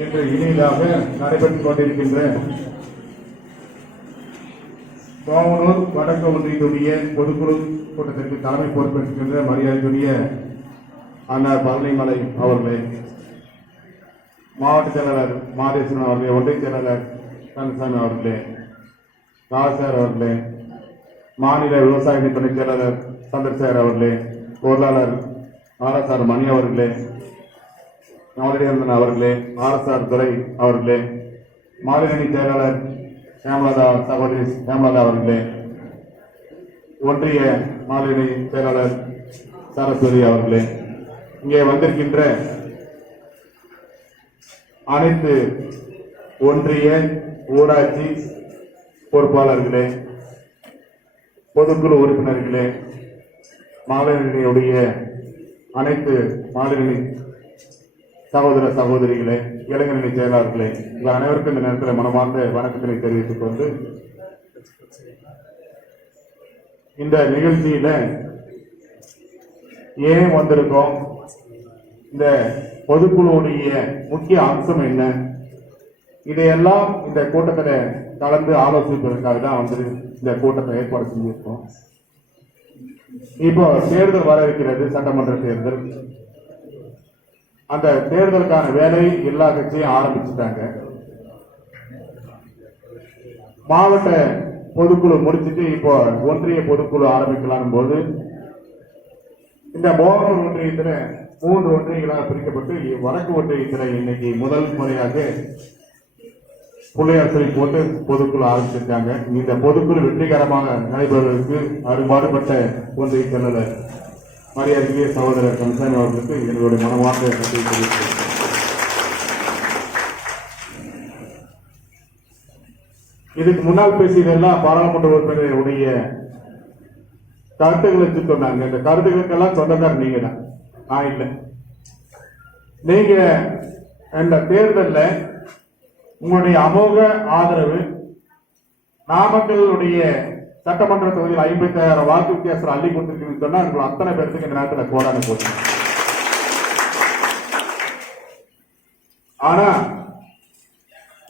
இன்று இனிதாக நடைபெற்றுக் கொண்டிருக்கின்ற கோவனூர் வடக்கு ஒன்றியத்துடைய பொதுக்குழு கூட்டத்திற்கு தலைமை பொறுப்பேற்கின்ற மரியாதைக்குரிய அண்ணர் பழனிமலை அவர்களே, மாவட்ட செயலாளர் மாதேஸ்வரன் அவர்களே, ஒன்றிய செயலாளர் கந்தசாமி அவர்களே, ராஜசார் அவர்களே, மாநில விவசாய துணை செயலாளர் சந்திரசேகர் அவர்களே, பொருளாளர் ஆர்எஸ்ஆர் மணி அவர்களே, நவலியந்தன் அவர்களே, ஆர்எஸ்ஆர் துரை அவர்களே, மாநில செயலாளர் ஹேமலதா சகோதரி ஹேமலதா அவர்களே, ஒன்றிய மாநில செயலாளர் சரஸ்வதி அவர்களே, இங்கே வந்திருக்கின்ற அனைத்து ஒன்றிய ஊராட்சி பொறுப்பாளர்களே, பொதுக்குழு உறுப்பினர்களே, மாநிலங்களுடைய அனைத்து மாநில சகோதர சகோதரிகளே, இளைஞரணி செயலாளர்களே, உங்கள் அனைவருக்கும் இந்த நேரத்தில் மனமார்ந்த வணக்கத்தினை தெரிவித்துக் கொண்டு இந்த நிகழ்ச்சியில ஏன் வந்திருக்கோம், இந்த பொதுக்குழுவுடைய முக்கிய அம்சம் என்ன, இதையெல்லாம் இந்த கூட்டத்தில் கலந்து ஆலோசிப்பதற்காக தான் வந்து இந்த கூட்டத்தை ஏற்பாடு செஞ்சிருக்கோம். இப்போ தேர்தல் வர இருக்கிறது, சட்டமன்ற தேர்தல். அந்த தேர்தலுக்கான வேலை எல்லா கட்சியும் ஆரம்பிச்சுட்டாங்க. மாவட்ட பொதுக்குழு முடிச்சுட்டு இப்போ ஒன்றிய பொதுக்குழு ஆரம்பிக்கலாம் போது இந்த மோகனூர் ஒன்றியத்தில் 3 ஒன்றியங்களாக பிரிக்கப்பட்டு வடக்கு ஒன்றியத்தில் இன்னைக்கு முதல் முறையாக புள்ளையாசை போட்டு பொதுக்குழு ஆரம்பிச்சிருக்காங்க. இந்த பொதுக்குழு வெற்றிகரமாக நடைபெறுவதற்கு அறுபாடுபட்ட ஒன்றிய செயலாளர் மரியாதைக்குரிய சகோதரர் கந்தசாமி அவர்களுக்கு என்னுடைய மனமார்ந்த நன்றியை தெரிவிக்கிறேன். இதுக்கு முன்னால் பேசியதெல்லாம் பாராளுமன்ற உறுப்பினருடைய கருத்துக்களை சொன்னாங்க. இந்த கருத்துக்களுக்கெல்லாம் சொந்தக்காரர் நீங்க தான், நான் இல்லை. நீங்க இந்த தேர்தலில் உங்களுடைய அமோக ஆதரவு நாமக்கலுடைய சட்டமன்ற தொகுதியில் 50,000 வாக்கு வித்தியாசம் அள்ளி கொடுத்திருக்கீங்கன்னு சொன்னா உங்களுக்கு அத்தனை பேருக்கு இந்த நேரத்தில் கோடான போட்டு. ஆனா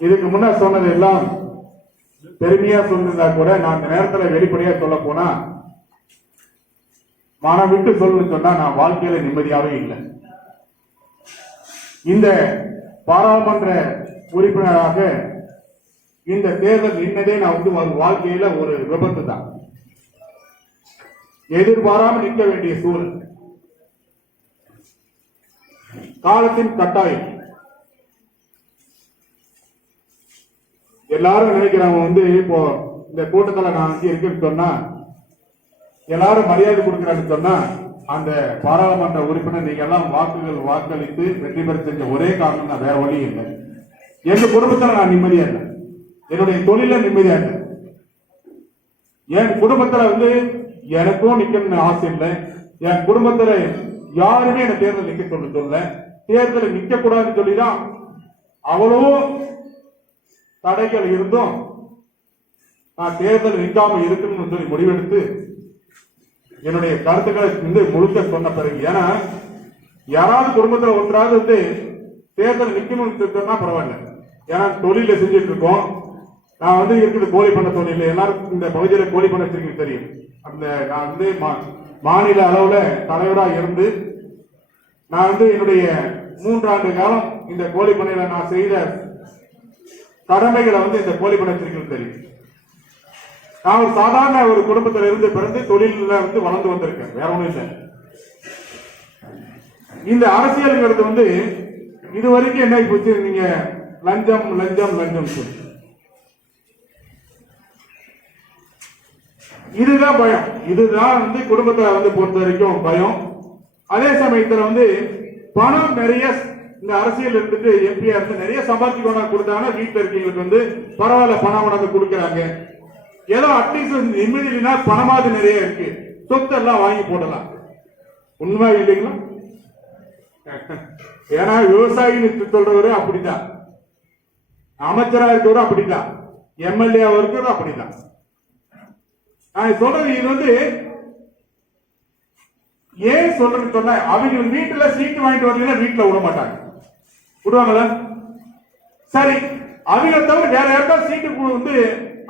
இதுக்கு முன்ன சொன்னது எல்லாம் பெருமையா சொல்லிருந்தா கூட நான் இந்த நேரத்தில் வெளிப்படையா சொல்ல போனா மனம் விட்டு சொல்லணும்னு சொன்னா நான் வாழ்க்கையில நிம்மதியாவே இல்லை. இந்த பாராளுமன்ற உறுப்பினராக இந்த தேர்தல் நின்னதே நான் வந்து வாழ்க்கையில ஒரு விபத்து தான். எதிர்பாராமல் நிற்க வேண்டிய சூழல், காலத்தின் கட்டாயம். எல்லாரும் நினைக்கிறாங்க வந்து இப்போ இந்த கூட்டத்தில் நான் வந்து இருக்குன்னு சொன்னா எல்லாரும் மரியாதை கொடுக்கிறான்னு சொன்னா அந்த பாராளுமன்ற உறுப்பினர் நீங்க எல்லாம் வாக்களித்து வெற்றி பெற செஞ்ச ஒரே காரணம் தான், வேற வழி இல்லை. எங்க குடும்பத்தில் நான் நிம்மதியா இல்லை, என்னுடைய தொழில நிம்மதியா இல்லை. என் குடும்பத்துல வந்து எனக்கும் நிக்கணும்னு ஆசை இல்லை. என் குடும்பத்துல யாருமே என்ன தேர்தல் நிக்க சொல்ல தேர்தல் நிக்க கூடாதுன்னு சொல்லிதான் அவ்வளவோ தடைகள் இருந்தும் நான் தேர்தல் நிற்காம இருக்கணும்னு சொல்லி முடிவெடுத்து என்னுடைய கருத்துக்களை வந்து முழுக்க சொன்ன பிறகு, ஏன்னா யாராவது குடும்பத்தில் ஒன்றாவது வந்து தேர்தல் நிக்கணும்னு சொன்னா பரவாயில்ல. ஏன்னா தொழில செஞ்சுட்டு இருக்கோம். நான் வந்து இருக்குது கோழி பண்ண தொழில், எல்லாரும் இந்த பகுதியில கோழி பண்ண வச்சிருக்கீங்க தெரியும். அந்த நான் வந்து மாநில அளவுல தலைவராக இருந்து நான் வந்து என்னுடைய 3 ஆண்டு காலம் இந்த கோழி பண்ணையில நான் செய்த கடமைகளை வந்து இந்த கோழி பண்ண வச்சிருக்கீங்க தெரியும். நான் ஒரு சாதாரண ஒரு குடும்பத்தில் இருந்து பிறந்து தொழில வந்து வளர்ந்து வந்திருக்கேன், வேற ஒண்ணும் இல்லை. இந்த அரசியலுங்கிறது வந்து இது வரைக்கும் என்ன போச்சு, நீங்க லஞ்சம் லஞ்சம் லஞ்சம் சொல்லி இதுதான் பயம். இதுதான் வந்து குடும்பத்தை வந்து பொறுத்த வரைக்கும் பயம். அதே சமயத்துல வந்து பணம் நிறைய இந்த அரசியல் இருந்துட்டு எம்பியா இருந்து நிறைய சம்பாதிச்சு கொண்டாந்து கொடுத்தாங்கன்னா வீட்டுல இருக்கவங்களுக்கு வந்து பரவாயில்ல பணம் கொண்டாந்து கொடுக்கறாங்க. ஏதோ அட்லீஸ்ட் நிம்மதினா பணமாவது நிறைய இருக்கு, சொத்து எல்லாம் வாங்கி போடலாம். உண்மை இல்லைங்களா? ஏன்னா விவசாயி சொல்றவரு அப்படிதான், அமைச்சரா இருக்கிறவரும் அப்படிதான், எம்எல்ஏ இருக்கிறவரும் அப்படிதான். நான் சொல்றது இது வந்து ஏன் சொல்றேன்னு சொன்ன, அவங்க வீட்டுல சீட்டு வாங்கிட்டு வரலன்னா வீட்டுல விட மாட்டாங்க. விடுவாங்களா? சரி, அவங்க தவிர வேற யாருக்காவது சீட்டு வந்து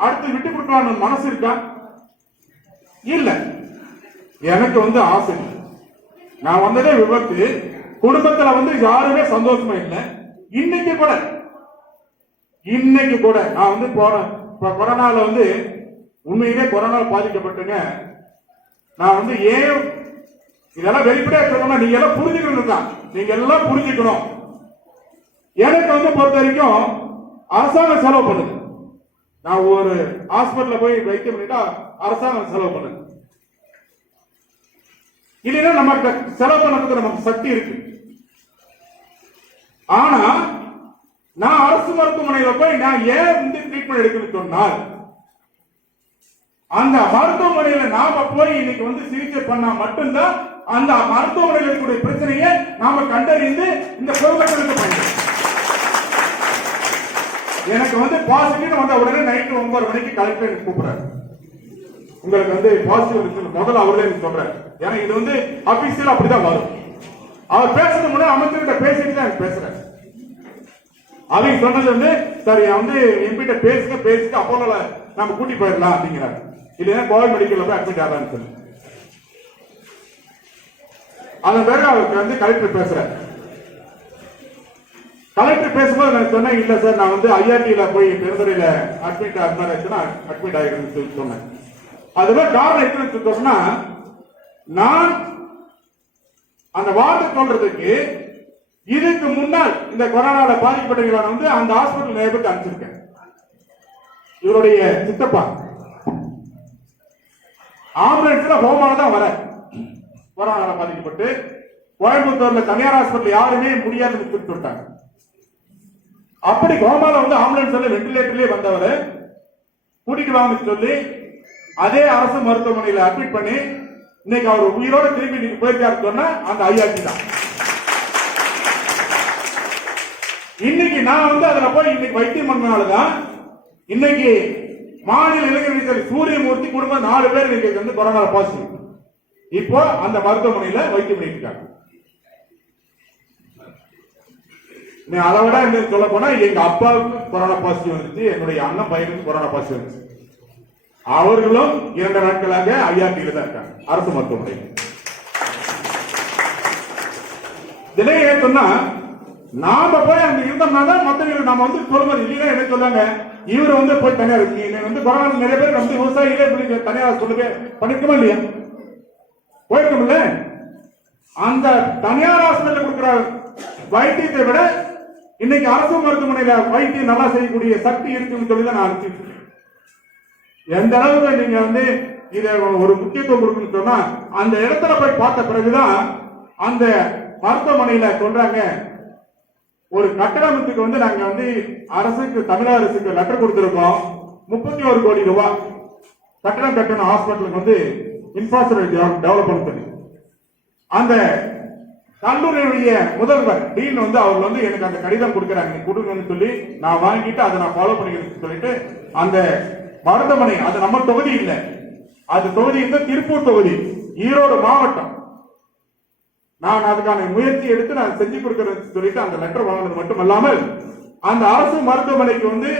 அடுத்து விட்டு கொடுக்கலாம்னு மனசு இருக்கா? இல்ல. எனக்கு வந்து ஆசை. நான் வந்ததே விபத்து. குடும்பத்துல வந்து யாருமே சந்தோஷமா இல்லை. இன்னைக்கு கூட நான் வந்து கொரோனால வந்து உண்மையிலே கொரோனா பாதிக்கப்பட்டுங்க. நான் வந்து ஏன் இதெல்லாம் வெளிப்படையா சொல்லணும், நீங்க எல்லாம் புரிஞ்சுக்கணும் தான். நீங்க எல்லாம் புரிஞ்சுக்கணும். எனக்கு வந்து பொறுத்த வரைக்கும் அரசாங்கம் செலவு பண்ணுது. நான் ஒரு ஹாஸ்பிட்டல்ல போய் வைத்தியம் பண்ணிட்டா அரசாங்கம் செலவு பண்ணுது. இல்லைன்னா நமக்கு செலவு பண்ணதுக்கு நமக்கு சக்தி இருக்கு. ஆனா நான் அரசு மருத்துவமனையில போய் நான் ஏன் வந்து ட்ரீட்மெண்ட் எடுக்கணும்னு சொன்னால், அந்த மருத்துவமனையில நாம போய் இன்னைக்கு வந்து சிகிச்சை பண்ணா மட்டும்தான் அந்த மருத்துவமனையில் இருக்கக்கூடிய பிரச்சனையை நாம கண்டறிந்து இந்த பொதுமக்களுக்கு பயன்படும். எனக்கு வந்து பாசிட்டிவ் வந்த உடனே நைட்டு 9 மணிக்கு கலெக்டர் கூப்பிடுறாரு. உங்களுக்கு வந்து பாசிட்டிவ் இருக்கு முதல்ல அவர்களே எனக்கு சொல்றாரு. ஏன்னா இது வந்து அபிஷியல் அப்படிதான் வரும். அவர் பேசுறது முன்னாடி அமைச்சர்கிட்ட பேசிட்டு தான் எனக்கு பேசுறாரு. அவங்க சொன்னது வந்து சரி வந்து எம்பிட்ட பேசிட்டு அப்போல நம்ம கூட்டி போயிடலாம் அப்படிங்கிறாரு. இல்லைன்னா கோவில் மெடிக்கல்ல போய் அட்மிட் ஆகலாம்னு சொல்லி அதன் பிறகு அவருக்கு வந்து கலெக்டர் பேசுறாரு. கலெக்டர் பேசும்போது நான் சொன்னேன், இல்ல சார் நான் வந்து ஐஆர்டியில போய் பெருந்துறையில அட்மிட் ஆகிருக்குன்னு சொல்லி சொன்னேன். அதுதான் காரணம் எதுன்னு சொன்னா, நான் அந்த வார்த்தை சொல்றதுக்கு இதுக்கு முன்னால் இந்த கொரோனால பாதிக்கப்பட்டவங்களை வந்து அந்த ஹாஸ்பிட்டல் நிறைய பேருக்கு அனுப்பிச்சிருக்கேன். இவருடைய சித்தப்பா ஆம்புலன்ஸ்ல ஹோமால தான் வர கொரோனால பாதிக்கப்பட்டு கோயம்புத்தூர்ல தனியார் ஹாஸ்பிட்டல் யாருமே முடியாதுன்னு சொல்லிட்டாங்க. அப்படி கோமால வந்து ஆம்புலன்ஸ்ல வெண்டிலேட்டர்லயே வந்தவர் கூட்டிட்டு வாங்கன்னு சொல்லி அதே அரசு மருத்துவமனையில அட்மிட் பண்ணி இன்னைக்கு அவர் உயிரோட திரும்பி இன்னைக்கு போயிருக்காரு சொன்னா அந்த ஐஆர்டி தான். இன்னைக்கு நான் வந்து அதுல போய் இன்னைக்கு வைத்தியம் பண்ணனாலதான் இன்னைக்கு மாநில இளைஞர் சூரியமூர்த்தி குடும்பம் 4 பேர் இன்னைக்கு வந்து கொரோனா பாசிட்டிவ். இப்போ அந்த மருத்துவமனையில வைத்தியம் பண்ணிட்டு இருக்காங்க. அதை விட என்ன சொல்ல போனா எங்க அப்பாவுக்கு கொரோனா பாசிட்டிவ் வந்துச்சு, என்னுடைய அண்ணன் பையனுக்கு கொரோனா பாசிட்டிவ் வந்துச்சு. அவர்களும் 2 நாட்களாக ஐஆர்டியில தான் இருக்காங்க அரசு மருத்துவமனை. தினையே சொன்னா நாம போய் அங்க இருந்தோம்னா தான் மத்தவங்களுக்கு நாம வந்து சொல்லுவது இல்லையா என்ன சொல்லாங்க, இவரு வந்து போய் தனியார் வந்து கொரோனா நிறைய பேர் வந்து விவசாயிகளே தனியார் சொல்லுங்க பண்ணிருக்கோமா இல்லையா? போயிருக்கோம்ல. அந்த தனியார் ஹாஸ்பிட்டல் கொடுக்கிற வைத்தியத்தை விட இன்னைக்கு அரசு மருத்துவமனையில வைத்தியம் நல்லா செய்யக்கூடிய சக்தி இருக்குன்னு சொல்லி தான் நான் அனுப்பிச்சிருக்கேன். எந்த அளவுக்கு நீங்க வந்து இத ஒரு முக்கியத்துவம் கொடுக்கணும்னு சொன்னா அந்த இடத்துல போய் பார்த்த பிறகுதான் அந்த மருத்துவமனையில சொல்றாங்க, ஒரு கட்டடத்துக்கு வந்து நாங்க வந்து அரசுக்கு தமிழக அரசுக்கு லெட்டர் கொடுத்திருக்கோம், 31 கோடி ரூபாய் கட்டடம் கட்டணும் ஹாஸ்பிட்டலுக்கு வந்து இன்ஃப்ராஸ்ட்ரக்சர் டெவலப் பண்ணி. அந்த கல்லூரியுடைய முதல்வர் டீன் வந்து அவர் வந்து எனக்கு அந்த கடிதம் கொடுக்கிறாங்க, கொடுங்கன்னு சொல்லி நான் வாங்கிட்டு அதை நான் ஃபாலோ பண்ணிக்கிறேன்னு சொல்லிட்டு அந்த மருத்துவமனை அது நம்ம தொகுதி இல்லை, அது தொகுதி வந்து திருப்பூர் தொகுதி, ஈரோடு மாவட்டம். நான் அதுக்கான முயற்சி எடுத்து நான் செஞ்சு கொடுக்கிறேன்னு சொல்லிட்டு அந்த லெட்டர் வாங்கினது மட்டுமல்லாமல் அந்த அரசு மருத்துவமனைக்கு வந்து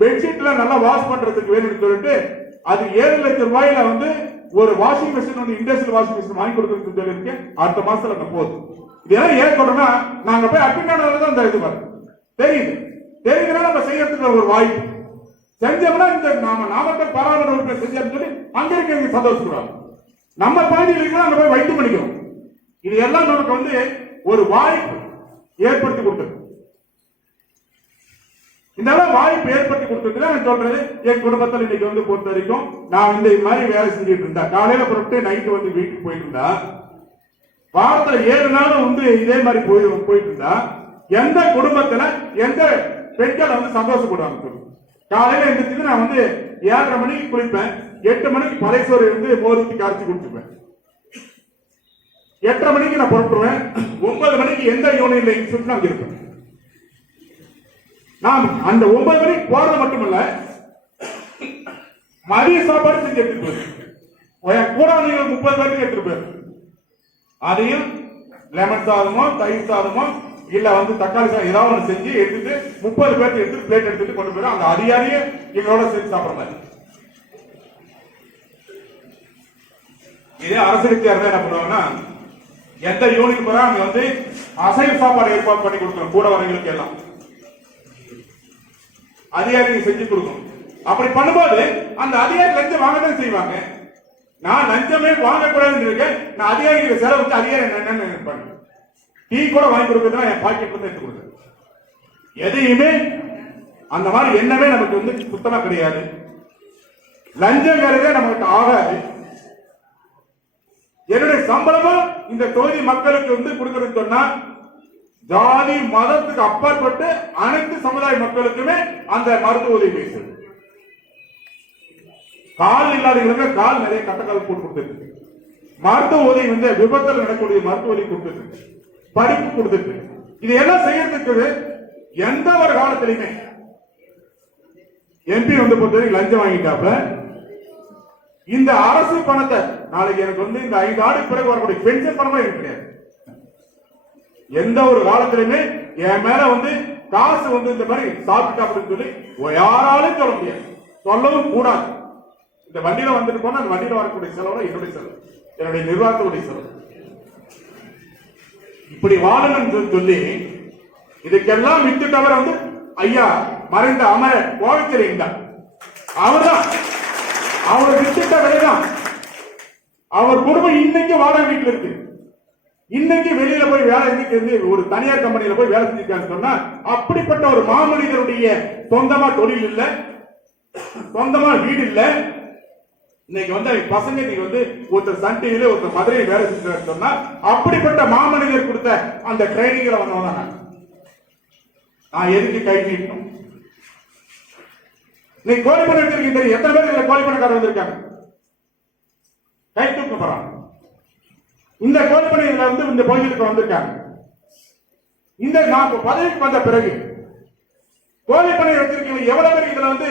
பெட்ஷீட்ல நல்லா வாஷ் பண்றதுக்கு வேணும்னு சொல்லிட்டு அது 7 லட்சம் ரூபாயில வந்து ஒரு வாஷிங் மிஷின் வந்து இண்டஸ்ட்ரியல் வாஷிங் மிஷின் வாங்கி கொடுக்கறதுக்கு சொல்லியிருக்கேன். அடுத்த மாசத்துல நான் போகுது. இதெல்லாம் ஏன் சொல்றேன்னா நாங்க போய் அப்பிங்கானதான் அந்த இது வரும் தெரியுதுன்னா நம்ம செய்யறதுக்கு ஒரு வாய்ப்பு செஞ்சோம்னா இந்த நாமக்கல் பாராளுமன்ற உறுப்பினர் செஞ்சோம்னு சொல்லி அங்க இருக்க சந்தோஷப்படுவாங்க. நம்ம பகுதியில் இருக்கிற அங்க போய் வைத்தியம் பண்ணிக்கிறோம். இது எல்லாம் நமக்கு வந்து ஒரு வாய்ப்பு ஏற்படுத்தி கொடுத்தது. இந்த வாய்ப்பு ஏற்படுத்தி கொடுத்தது நான் சொல்றது. என் குடும்பத்தில் இன்னைக்கு வந்து பொறுத்த வரைக்கும் நான் வந்து இது மாதிரி வேலை செஞ்சுட்டு இருந்தேன். காலையில புறப்பட்டு நைட்டு வந்து வீட்டுக்கு போயிட்டு இருந்தா, வாரத்துல 7 நாளும் வந்து இதே மாதிரி போயிட்டு இருந்தா எந்த குடும்பத்துல எந்த பெண்கள் வந்து சந்தோஷப்படுவாங்க? காலையில எழுந்திரிச்சு நான் வந்து 7:30 மணிக்கு குளிப்பேன், 8 மணிக்கு பழையசோறு இருந்து மோர் ஊற்றி கரைச்சி குடிச்சுப்பேன், 8:30 மணிக்கு நான் புறப்படுவேன், 9 மணிக்கு எந்த யூனியன்ல இன்ஸ்டியூட் அங்க இருப்பேன். நான் அந்த 9 மணிக்கு போறது மட்டுமல்ல, மதிய சாப்பாடு செஞ்சு எடுத்துட்டு போயிருக்கேன். கூட 30 பேருக்கு எடுத்துட்டு போயிருக்கேன். அதையும் லெமன் சாதமோ தயிர் சாதமோ இல்ல வந்து தக்காளி சாதம் ஏதாவது ஒண்ணு செஞ்சு எடுத்துட்டு 30 பேருக்கு எடுத்து பிளேட் எடுத்துட்டு கொண்டு போயிடும். அந்த அதிகாரியே எங்களோட சேர்த்து சாப்பிடுற மாதிரி. இதே அரசு கட்சியா இருந்தா என்ன பண்ணுவாங்கன்னா, எந்த யூனிட் போறா அங்க வந்து அசைவ சாப்பாடு ஏற்பாடு பண்ணி கொடுக்கணும். கூட வரவங்களுக்கு எல்லாம் அதிகாரிகள் செஞ்சு கொடுக்கணும். அப்படி பண்ணும்போது அந்த அதிகாரி லஞ்சம் வாங்கதான் செய்வாங்க. நான் லஞ்சமே வாங்கக்கூடாதுன்னு இருக்கேன். நான் அதிகாரிகளுக்கு செலவு வச்சு அதிகாரி என்னன்னு நினைப்பாங்க. டீ கூட வாங்கி கொடுக்கறதுனா என் பாக்கெட் வந்து எடுத்து கொடுக்குறேன். எதையுமே அந்த மாதிரி எண்ணமே நமக்கு வந்து சுத்தமா கிடையாது. லஞ்சங்கிறதே நமக்கு ஆகாது. என்னுடைய சம்பளமும் இந்த தொகுதி மக்களுக்கு வந்து கொடுக்கறதுன்னு சொன்னா, ஜாதி மதத்துக்கு அப்பாற்பட்டு அனைத்து சமுதாய மக்களுக்குமே அந்த மருத்துவ உதவி பேசுது. கால் இல்லாதவங்களுக்கு கால் நிறைய கட்டக்கால் போட்டு கொடுத்துருக்கு. மருத்துவ உதவி வந்து விபத்தில் நடக்கக்கூடிய மருத்துவ உதவி கொடுத்துருக்கு. படிப்பு கொடுத்துருக்கு. இது எல்லாம் செய்யறதுக்கு எந்த ஒரு காலத்திலுமே எம்பி வந்து பொறுத்தவரைக்கும் லஞ்சம் வாங்கிட்டாப்ப இந்த அரசு பணத்தை நாளைக்கு எனக்கு வந்து இந்த 5 ஆண்டுக்கு பிறகு வரக்கூடிய பென்ஷன் பணமா எனக்கு கிடையாது. எந்த ஒரு காலத்திலுமே என் மேல வந்து காசு வந்து இந்த மாதிரி சாப்பிட்டா அப்படின்னு சொல்லி யாராலும் சொல்ல முடியாது, சொல்லவும் கூடாது. இந்த வண்டியில வந்துட்டு போனா அந்த வண்டியில வரக்கூடிய செலவு என்னுடைய செலவு, என்னுடைய நிர்வாகத்துடைய செலவு. இப்படி வாழணும் சொல்லி இதுக்கெல்லாம் வித்துட்டவர் வந்து ஐயா மறைந்த அமர கோவிச்சரிங்க. அவர்தான் அவரை வித்துட்ட விலைதான். அவர் குடும்பம் இன்னைக்கு வாடகை வீட்டில் இருக்கு. இன்னைக்கு வெளியில போய் வேலை இன்னைக்கு ஒரு தனியார் கம்பெனியில போய் வேலை செஞ்சிருக்கான்னு சொன்னா, அப்படிப்பட்ட ஒரு மாமனிதருடைய சொந்தமா தொழில் இல்ல, சொந்தமா வீடு இல்ல. இன்னைக்கு வந்து பசங்க இன்னைக்கு வந்து ஒருத்தர் சன் டிவில ஒருத்தர் மதுரை வேலை செஞ்சாரு சொன்னா, அப்படிப்பட்ட மாமனிதர் கொடுத்த அந்த ட்ரைனிங்ல வந்தவங்க நான் எதுக்கு கை நீட்டணும்? நீங்க கோழி பண்ண வச்சிருக்கீங்க தெரியும். எத்தனை பேர் இதுல கோழி பண்ணக்காரர் வந்திருக்காங்க? கை தூக்க போறாங்க. இந்த கோழி பண்ணையில வந்து இந்த பகுதிக்கு வந்திருக்காங்க. இந்த நான் பதவிக்கு வந்த பிறகு கோழி பண்ணை வச்சிருக்கீங்க எவ்வளவு பேர் இதுல வந்து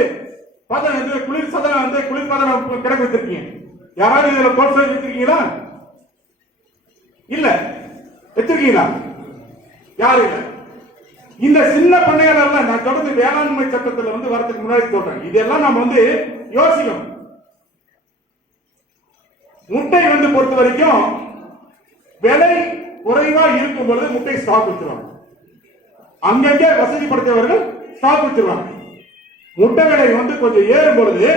குளிர் சதனம் வந்து குளிர்பதனம் கிடக்கு வச்சிருக்கீங்க? யாராவது இதுல கோல் வச்சிருக்கீங்களா? இல்ல. வச்சிருக்கீங்களா? யாரு இல்ல. இந்த சின்ன பண்ணையாளர் நான் தொடர்ந்து வேளாண்மை சட்டத்தில் வந்து வரதுக்கு முன்னாடி சொல்றேன். இதெல்லாம் நம்ம வந்து யோசிக்கணும். முட்டை வந்து பொறுத்த வரைக்கும் விலை குறைவா இருக்கும் பொழுது முட்டை ஸ்டாக் வச்சிருவாங்க. அங்கங்கே வசதிப்படுத்தியவர்கள் ஸ்டாக் வச்சிருவாங்க. முட்டை விலை வந்து கொஞ்சம் ஏறும் பொழுது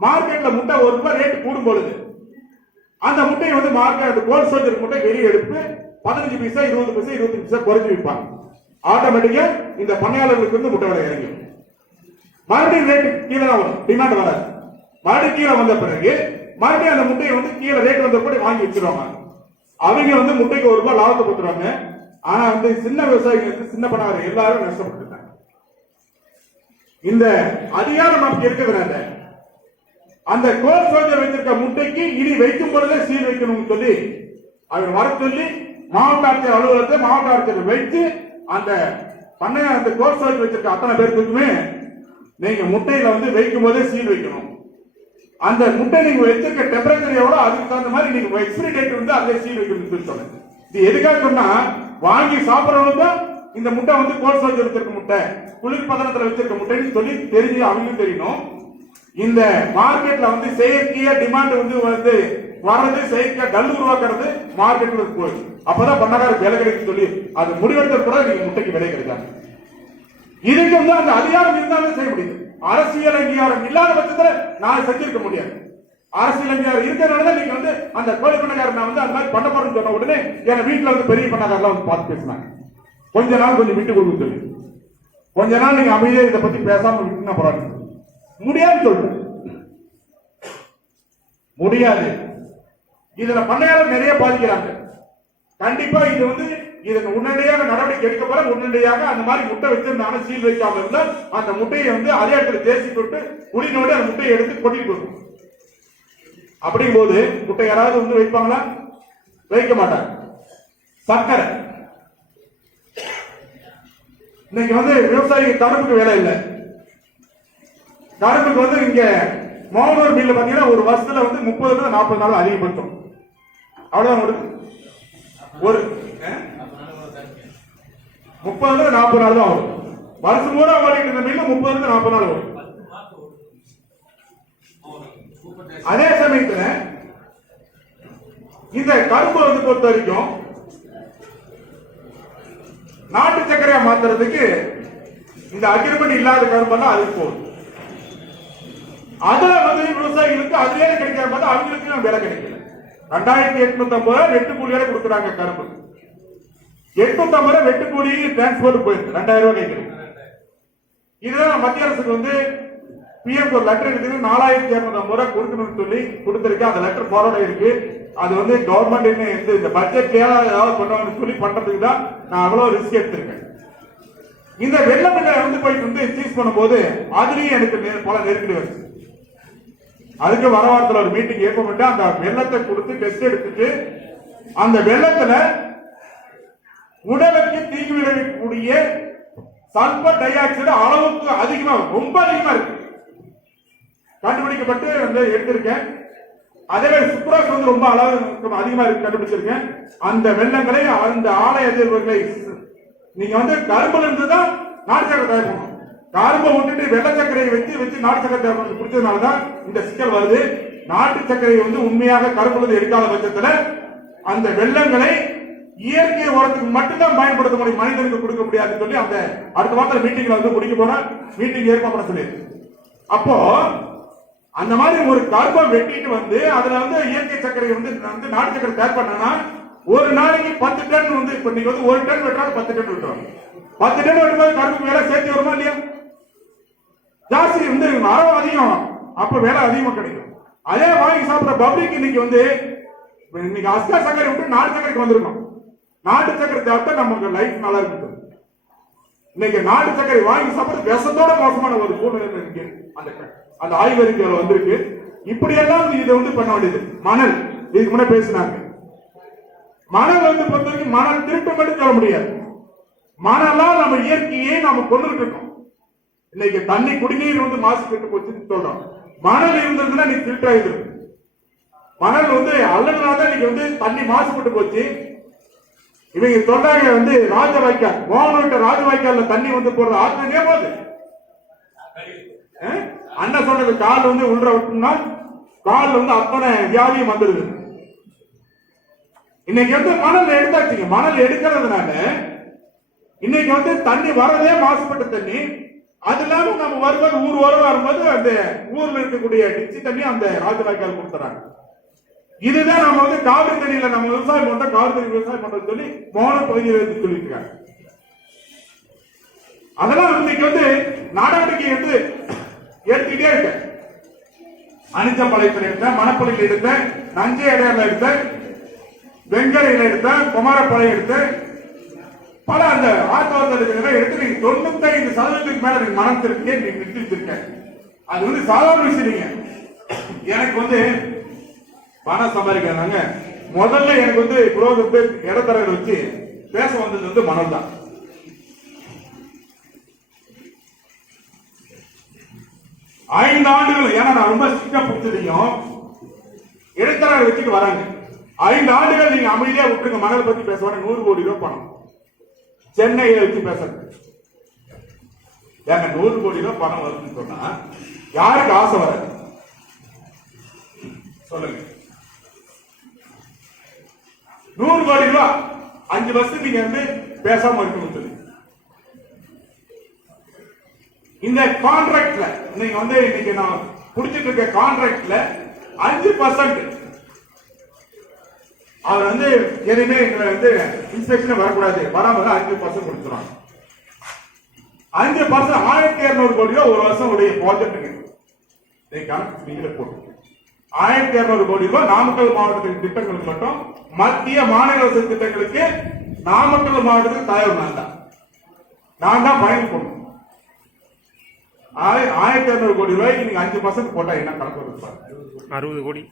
மார்க்கெட்ல முட்டை ₹1 ரேட் கூடும் பொழுது அந்த முட்டையை வந்து மார்க்கெட் கோல்ட் ஸ்டோரேஜ் முட்டை வெளியே எடுத்து 15 பைசா 20 பைசா 25 பைசா குறைஞ்சு விற்பாங்க. ஆட்டோமேட்டிக்கா இந்த பண்ணையாளர்களுக்கு வந்து முட்டை விலை இறங்கும். மறுபடியும் ரேட் கீழே வரும், டிமாண்ட் வராது. மறுபடியும் கீழே வந்த பிறகு மறுபடியும் அந்த முட்டையை வந்து கீழே ரேட் வந்த கூட வாங்கி வச்சிருவாங்க. அவங்க வந்து முட்டைக்கு ₹1 லாபத்தை கொடுத்துருவாங்க. ஆனா வந்து சின்ன விவசாயிகளுக்கு சின்ன பண்ணையாளர் எல்லாரும் நஷ்டப்பட்டுட்டாங்க. இந்த அதிகாரம் நமக்கு இருக்கிறதுனால அந்த கோல் ஸ்டோரேஜ் வைத்திருக்க முட்டைக்கு இனி வைக்கும் பொழுதே சீல் வைக்கணும்னு சொல்லி அவர் வர சொல்லி மாவட்ட ஆட்சியர் அலுவலகத்தை மாவட்ட ஆட்சியர் வைத்து அந்த பண்ணை அந்த கோல் ஸ்டோரேஜ் வச்சிருக்க அத்தனை பேருக்குமே நீங்க முட்டையில வந்து வைக்கும் போதே சீல் வைக்கணும். அந்த முட்டை நீங்க வச்சிருக்க டெம்பரேச்சர் எவ்வளவு அதுக்கு தகுந்த மாதிரி நீங்க எக்ஸ்பிரி டேட் வந்து அதே சீல் வைக்கணும்னு சொன்னேன். இது எதுக்காக சொன்னா, வாங்கி சாப்பிடறவங்க இந்த முட்டை வந்து கோல் ஸ்டோரேஜ் வச்சிருக்க முட்டை குளிர்பதனத்துல வச்சிருக்க முட்டைன்னு சொல்லி தெரிஞ்சு அவங்களும் தெரியணும். இந்த மார்க்கெட்ல வந்து செயற்கையா டிமாண்ட் வந்து வர்றது செயற்கையா டல் உருவாக்குறது மார்க்கெட்ல போகுது. அப்பதான் பண்ணக்கார விலை கிடைக்கும் சொல்லி அது முடிவெடுத்த பிறகு நீங்க முட்டைக்கு விலை கிடைக்காது. இதுக்கு வந்து அந்த அதிகாரம் இருந்தாலும் செய்ய முடியுது. அரசியல் அங்கீகாரம் இல்லாத பட்சத்துல நான் செஞ்சிருக்க முடியாது. அரசியல் அங்கீகாரம் இருக்கிறதுனால நீங்க வந்து அந்த கோழி பண்ணக்காரர் நான் வந்து அந்த மாதிரி பண்ண போறேன்னு சொன்ன உடனே என் வீட்டுல வந்து பெரிய பண்ணக்காரெல்லாம் வந்து பார்த்து பேசினாங்க. கொஞ்ச நாள் கொஞ்சம் விட்டு கொடுக்க சொல்லி, கொஞ்ச நாள் நீங்க அமைதியா இதை பத்தி பேசாம விட்டுனா போறாங்க. முடியாது சொல்றேன், முடியாது. இதுல பண்ணையாளர் நிறைய பாதிக்கிறாங்க. கண்டிப்பா இது வந்து இதன் உடனடியாக நடவடிக்கை எடுக்க போற. உடனடியாக அந்த மாதிரி முட்டை வச்சிருந்தாங்க சீல் வைக்காம இருந்தால் அந்த முட்டையை வந்து அதே இடத்துல தேசி போட்டு குடிநோடி அந்த முட்டையை எடுத்து கொட்டிட்டு போகும். அப்படிங்கும் போது முட்டை யாராவது வந்து வைப்பாங்களா? வைக்க மாட்டாங்க. சர்க்கரை இன்னைக்கு வந்து விவசாயிக்கு கரும்புக்கு வேலை இல்லை. கரும்புக்கு வந்து இங்க மோகனூர் மில்ல பாத்தீங்கன்னா ஒரு வருஷத்துல வந்து 30 to 40 நாள் அதிகப்படுத்தும். அவ்வளவுதான் ஒரு 30 40 நாள் தான் வரும். வருஷம் கூட ஓடிட்டு இருந்த மில்லு 30 40 நாள் வரும். அதே சமயத்துல இந்த கரும்பு வந்து பொறுத்த வரைக்கும் நாட்டு சர்க்கரையா மாத்துறதுக்கு இந்த அக்ரிமெண்ட் இல்லாத கரும்பெல்லாம் அதுக்கு போகுது. அதுல வந்து விவசாயிகளுக்கு அதுலயே கிடைக்கிற போது அவங்களுக்கு விலை கிடைக்கல. 2850 வெட்டு கூலியோட கொடுக்குறாங்க கரும்பு. 850 வெட்டு கூலி டிரான்ஸ்போர்ட் போயிருக்கு. 2000 ரூபாய் கிடைக்குது. இதுதான் மத்திய அரசுக்கு வந்து பிஎம் ஒரு லெட்டர் எடுத்து 4250 கொடுக்கணும்னு சொல்லி கொடுத்திருக்கு. அந்த லெட்டர் ஃபார்வர்ட் இருக்கு. அது வந்து கவர்மெண்ட் இந்த பட்ஜெட்ல ஏதாவது பண்ணுவாங்கன்னு சொல்லி பண்றதுக்கு தான் நான் அவ்வளவு ரிஸ்க் எடுத்திருக்கேன். இந்த வெள்ளம் வந்து போயிட்டு வந்து சீஸ் பண்ணும்போது அதுலயும் எனக்கு பல நெருக்கடி வருது. அதுக்கு வர வாரத்தில் ஒரு மீட்டிங் ஏற்பட்டு அந்த வெள்ளத்தை கொடுத்து டெஸ்ட் எடுத்துட்டு அந்த வெள்ளத்துல உடலுக்கு தீங்கு விளைவிக்கக்கூடிய சல்பர் டை ஆக்சைடு அளவுக்கு அதிகமா ரொம்ப அதிகமா இருக்கு கண்டுபிடிக்கப்பட்டு வந்து எடுத்திருக்கேன். அதே மாதிரி சுப்ராக்ஸ் வந்து ரொம்ப அளவு அதிகமா இருக்கு கண்டுபிடிச்சிருக்கேன். அந்த வெள்ளங்களை அந்த ஆலை அதிர்வுகளை நீங்க வந்து கரும்புல இருந்துதான் நாட்டு சக்கரை தயார் பண்ணணும். கரும்பை விட்டுட்டு வெள்ளை சர்க்கரையை வச்சு நாட்டு சக்கரை தயார் பண்ணி குடிச்சதுனாலதான் இந்த சிக்கல் வருது. நாட்டு சர்க்கரையை வந்து உண்மையாக கரும்புல எடுக்காத பட்சத்துல அந்த வெள்ளங்களை இயற்கை உரத்துக்கு மட்டும்தான் பயன்படுத்த முடியும், மனிதனுக்கு கொடுக்க முடியாதுன்னு சொல்லி அந்த அடுத்த வாரத்தில் மீட்டிங்ல வந்து முடிக்க போனா மீட்டிங் ஏற்பாடு பண்ண சொல்லி. அப்போ அந்த மாதிரி ஒரு கரும்பை வெட்டிட்டு வந்து அதுல வந்து இயற்கை சர்க்கரை வந்து நாட்டு சர்க்கரை தயார் பண்ணா ஒரு நாளைக்கு 10 டன் வந்து இப்ப நீங்க வந்து 1 டன் வெட்டாலும் 10 டன் வெட்டுவாங்க. 10 டன் வெட்டும்போது கரும்பு வேலை சேர்த்து வருமா இல்லையா? ஜாஸ்தி வந்து மரம் அதிகம், அப்ப வேலை அதிகமா கிடைக்கும். அதே வாங்கி சாப்பிடுற பப்ளிக் இன்னைக்கு வந்து இன்னைக்கு அஸ்கா சர்க்கரை விட்டு நாட்டு சர்க்கரைக்கு வந்திருக்கோம். நாட்டு சர்க்கரை சாப்பிட்டா நமக்கு லைஃப் நல்லா இருக்கு. இன்னைக்கு நாட்டு சர்க்கரை வாங்கி சாப்பிடுறது விஷத்தோட மோசமான ஒரு சூழ்நிலை இருக்கு. அந்த ஆய்வறிக்கைகள் வந்திருக்கு. இப்படி எல்லாம் இதை வந்து பண்ண வேண்டியது. மணல் இதுக்கு முன்னாடி பேசினாங்க. மணல் வந்து பொறுத்த வரைக்கும் மணல் திருட்டு மட்டும் சொல்ல முடியாது. மணலாம் நம்ம இயற்கையே நாம கொண்டுட்டு இருக்கோம். இன்னைக்கு தண்ணி குடிநீர் வந்து மாசு கெட்டு போச்சுன்னு சொல்றோம். மணல் இருந்ததுன்னா நீ ஃபில்டர் ஆயிருக்கு. மணல் வந்து அல்லதுனால இன்னைக்கு வந்து தண்ணி மாசுபட்டு போச்சு. இவங்க சொல்றாங்க வந்து ராஜவாய்க்கால் மோகன்கிட்ட ராஜவாய்க்கால்ல தண்ணி வந்து போடுற ஆத்திரமே போகுது. அண்ணன் சொல்றது கால் வந்து உள்ள விட்டோம்னா கால் வந்து அத்தனை வியாதியும் வந்துடுது. இன்னைக்கு வந்து மணல் எடுத்தாச்சுங்க. மணல் எடுக்கிறதுனால இன்னைக்கு வந்து தண்ணி வரதே மாசுபட்ட தண்ணி. அது இல்லாம நம்ம வரும்போது ஊர் வரும்போது அந்த ஊர்ல இருக்கக்கூடிய டிச்சி தண்ணி அந்த ராஜவாய்க்கால் கொடுத்துறாங்க. இதுதான் நம்ம வந்து காவிரி தண்ணியில நம்ம விவசாயம் பண்றோம், காவிரி தண்ணி விவசாயம் பண்றது சொல்லி மோன பகுதியில் சொல்லியிருக்காங்க. அதெல்லாம் இன்னைக்கு வந்து நடவடிக்கை வந்து எடுத்துக்கிட்டே இருக்க. அனிச்சம்பாளையத்தில் எடுத்தேன், மணப்பள்ளியில் எடுத்தேன், நஞ்சை அடையாள எடுத்தேன், வெங்கரையில் எடுத்தேன், குமாரப்பாளையம் எடுத்தேன், பல அந்த ஆத்தோரத்தில் எடுத்து நீங்க 95% மேல நீங்க மனத்திற்கே நீங்க நிறுத்திருக்கேன். அது வந்து சாதாரண விஷயம் இல்லைங்க. எனக்கு வந்து பணம் சம்பாதிக்கிறாங்க. முதல்ல எனக்கு வந்து இடத்தரகர் வச்சு பேச வந்தது வந்து மணல் தான். ஐந்து ஆண்டுகள், ஏன்னா நான் ரொம்ப ஸ்ட்ரிக்டா பிடிச்சதையும் இடத்தரகர் வச்சுட்டு வராங்க. 5 ஆண்டுகள் நீங்க அமைதியா விட்டுருங்க, மணல் பத்தி பேசுவாங்க. 100 கோடி ரூபாய் பணம் சென்னையில வச்சு பேசுறது. ஏங்க 100 கோடி ரூபாய் பணம் வருதுன்னு சொன்னா யாருக்கு ஆசை வராது சொல்லுங்க? 100 கோடி ரூபாய் 5 வருஷம் நீங்க வந்து பேசாம இருக்கணும் சொல்லி இந்த கான்ட்ராக்ட்ல நீங்க வந்து இன்னைக்கு நான் புடிச்சிட்டு இருக்க கான்ட்ராக்ட்ல 5% அவர் வந்து எதுவுமே வந்து இன்ஸ்பெக்ஷன் வரக்கூடாது, வராம 5% கொடுத்துருவாங்க. 5% 1200 கோடி ரூபாய் ஒரு வருஷம் உடைய ப்ராஜெக்ட் நீங்களே போட்டு 1200 கோடி ரூபாய் நாமக்கல் மாவட்டத்தின் திட்டங்களுக்கு மட்டும், மத்திய மாநில அரசு திட்டங்களுக்கு நாமக்கல் மாவட்டத்தில் தலைவர் நான் தான் பயன் போடணும். 1200 கோடி ரூபாய்க்கு நீங்க 5% போட்டா என்ன கணக்கு வருது? 60 கோடி.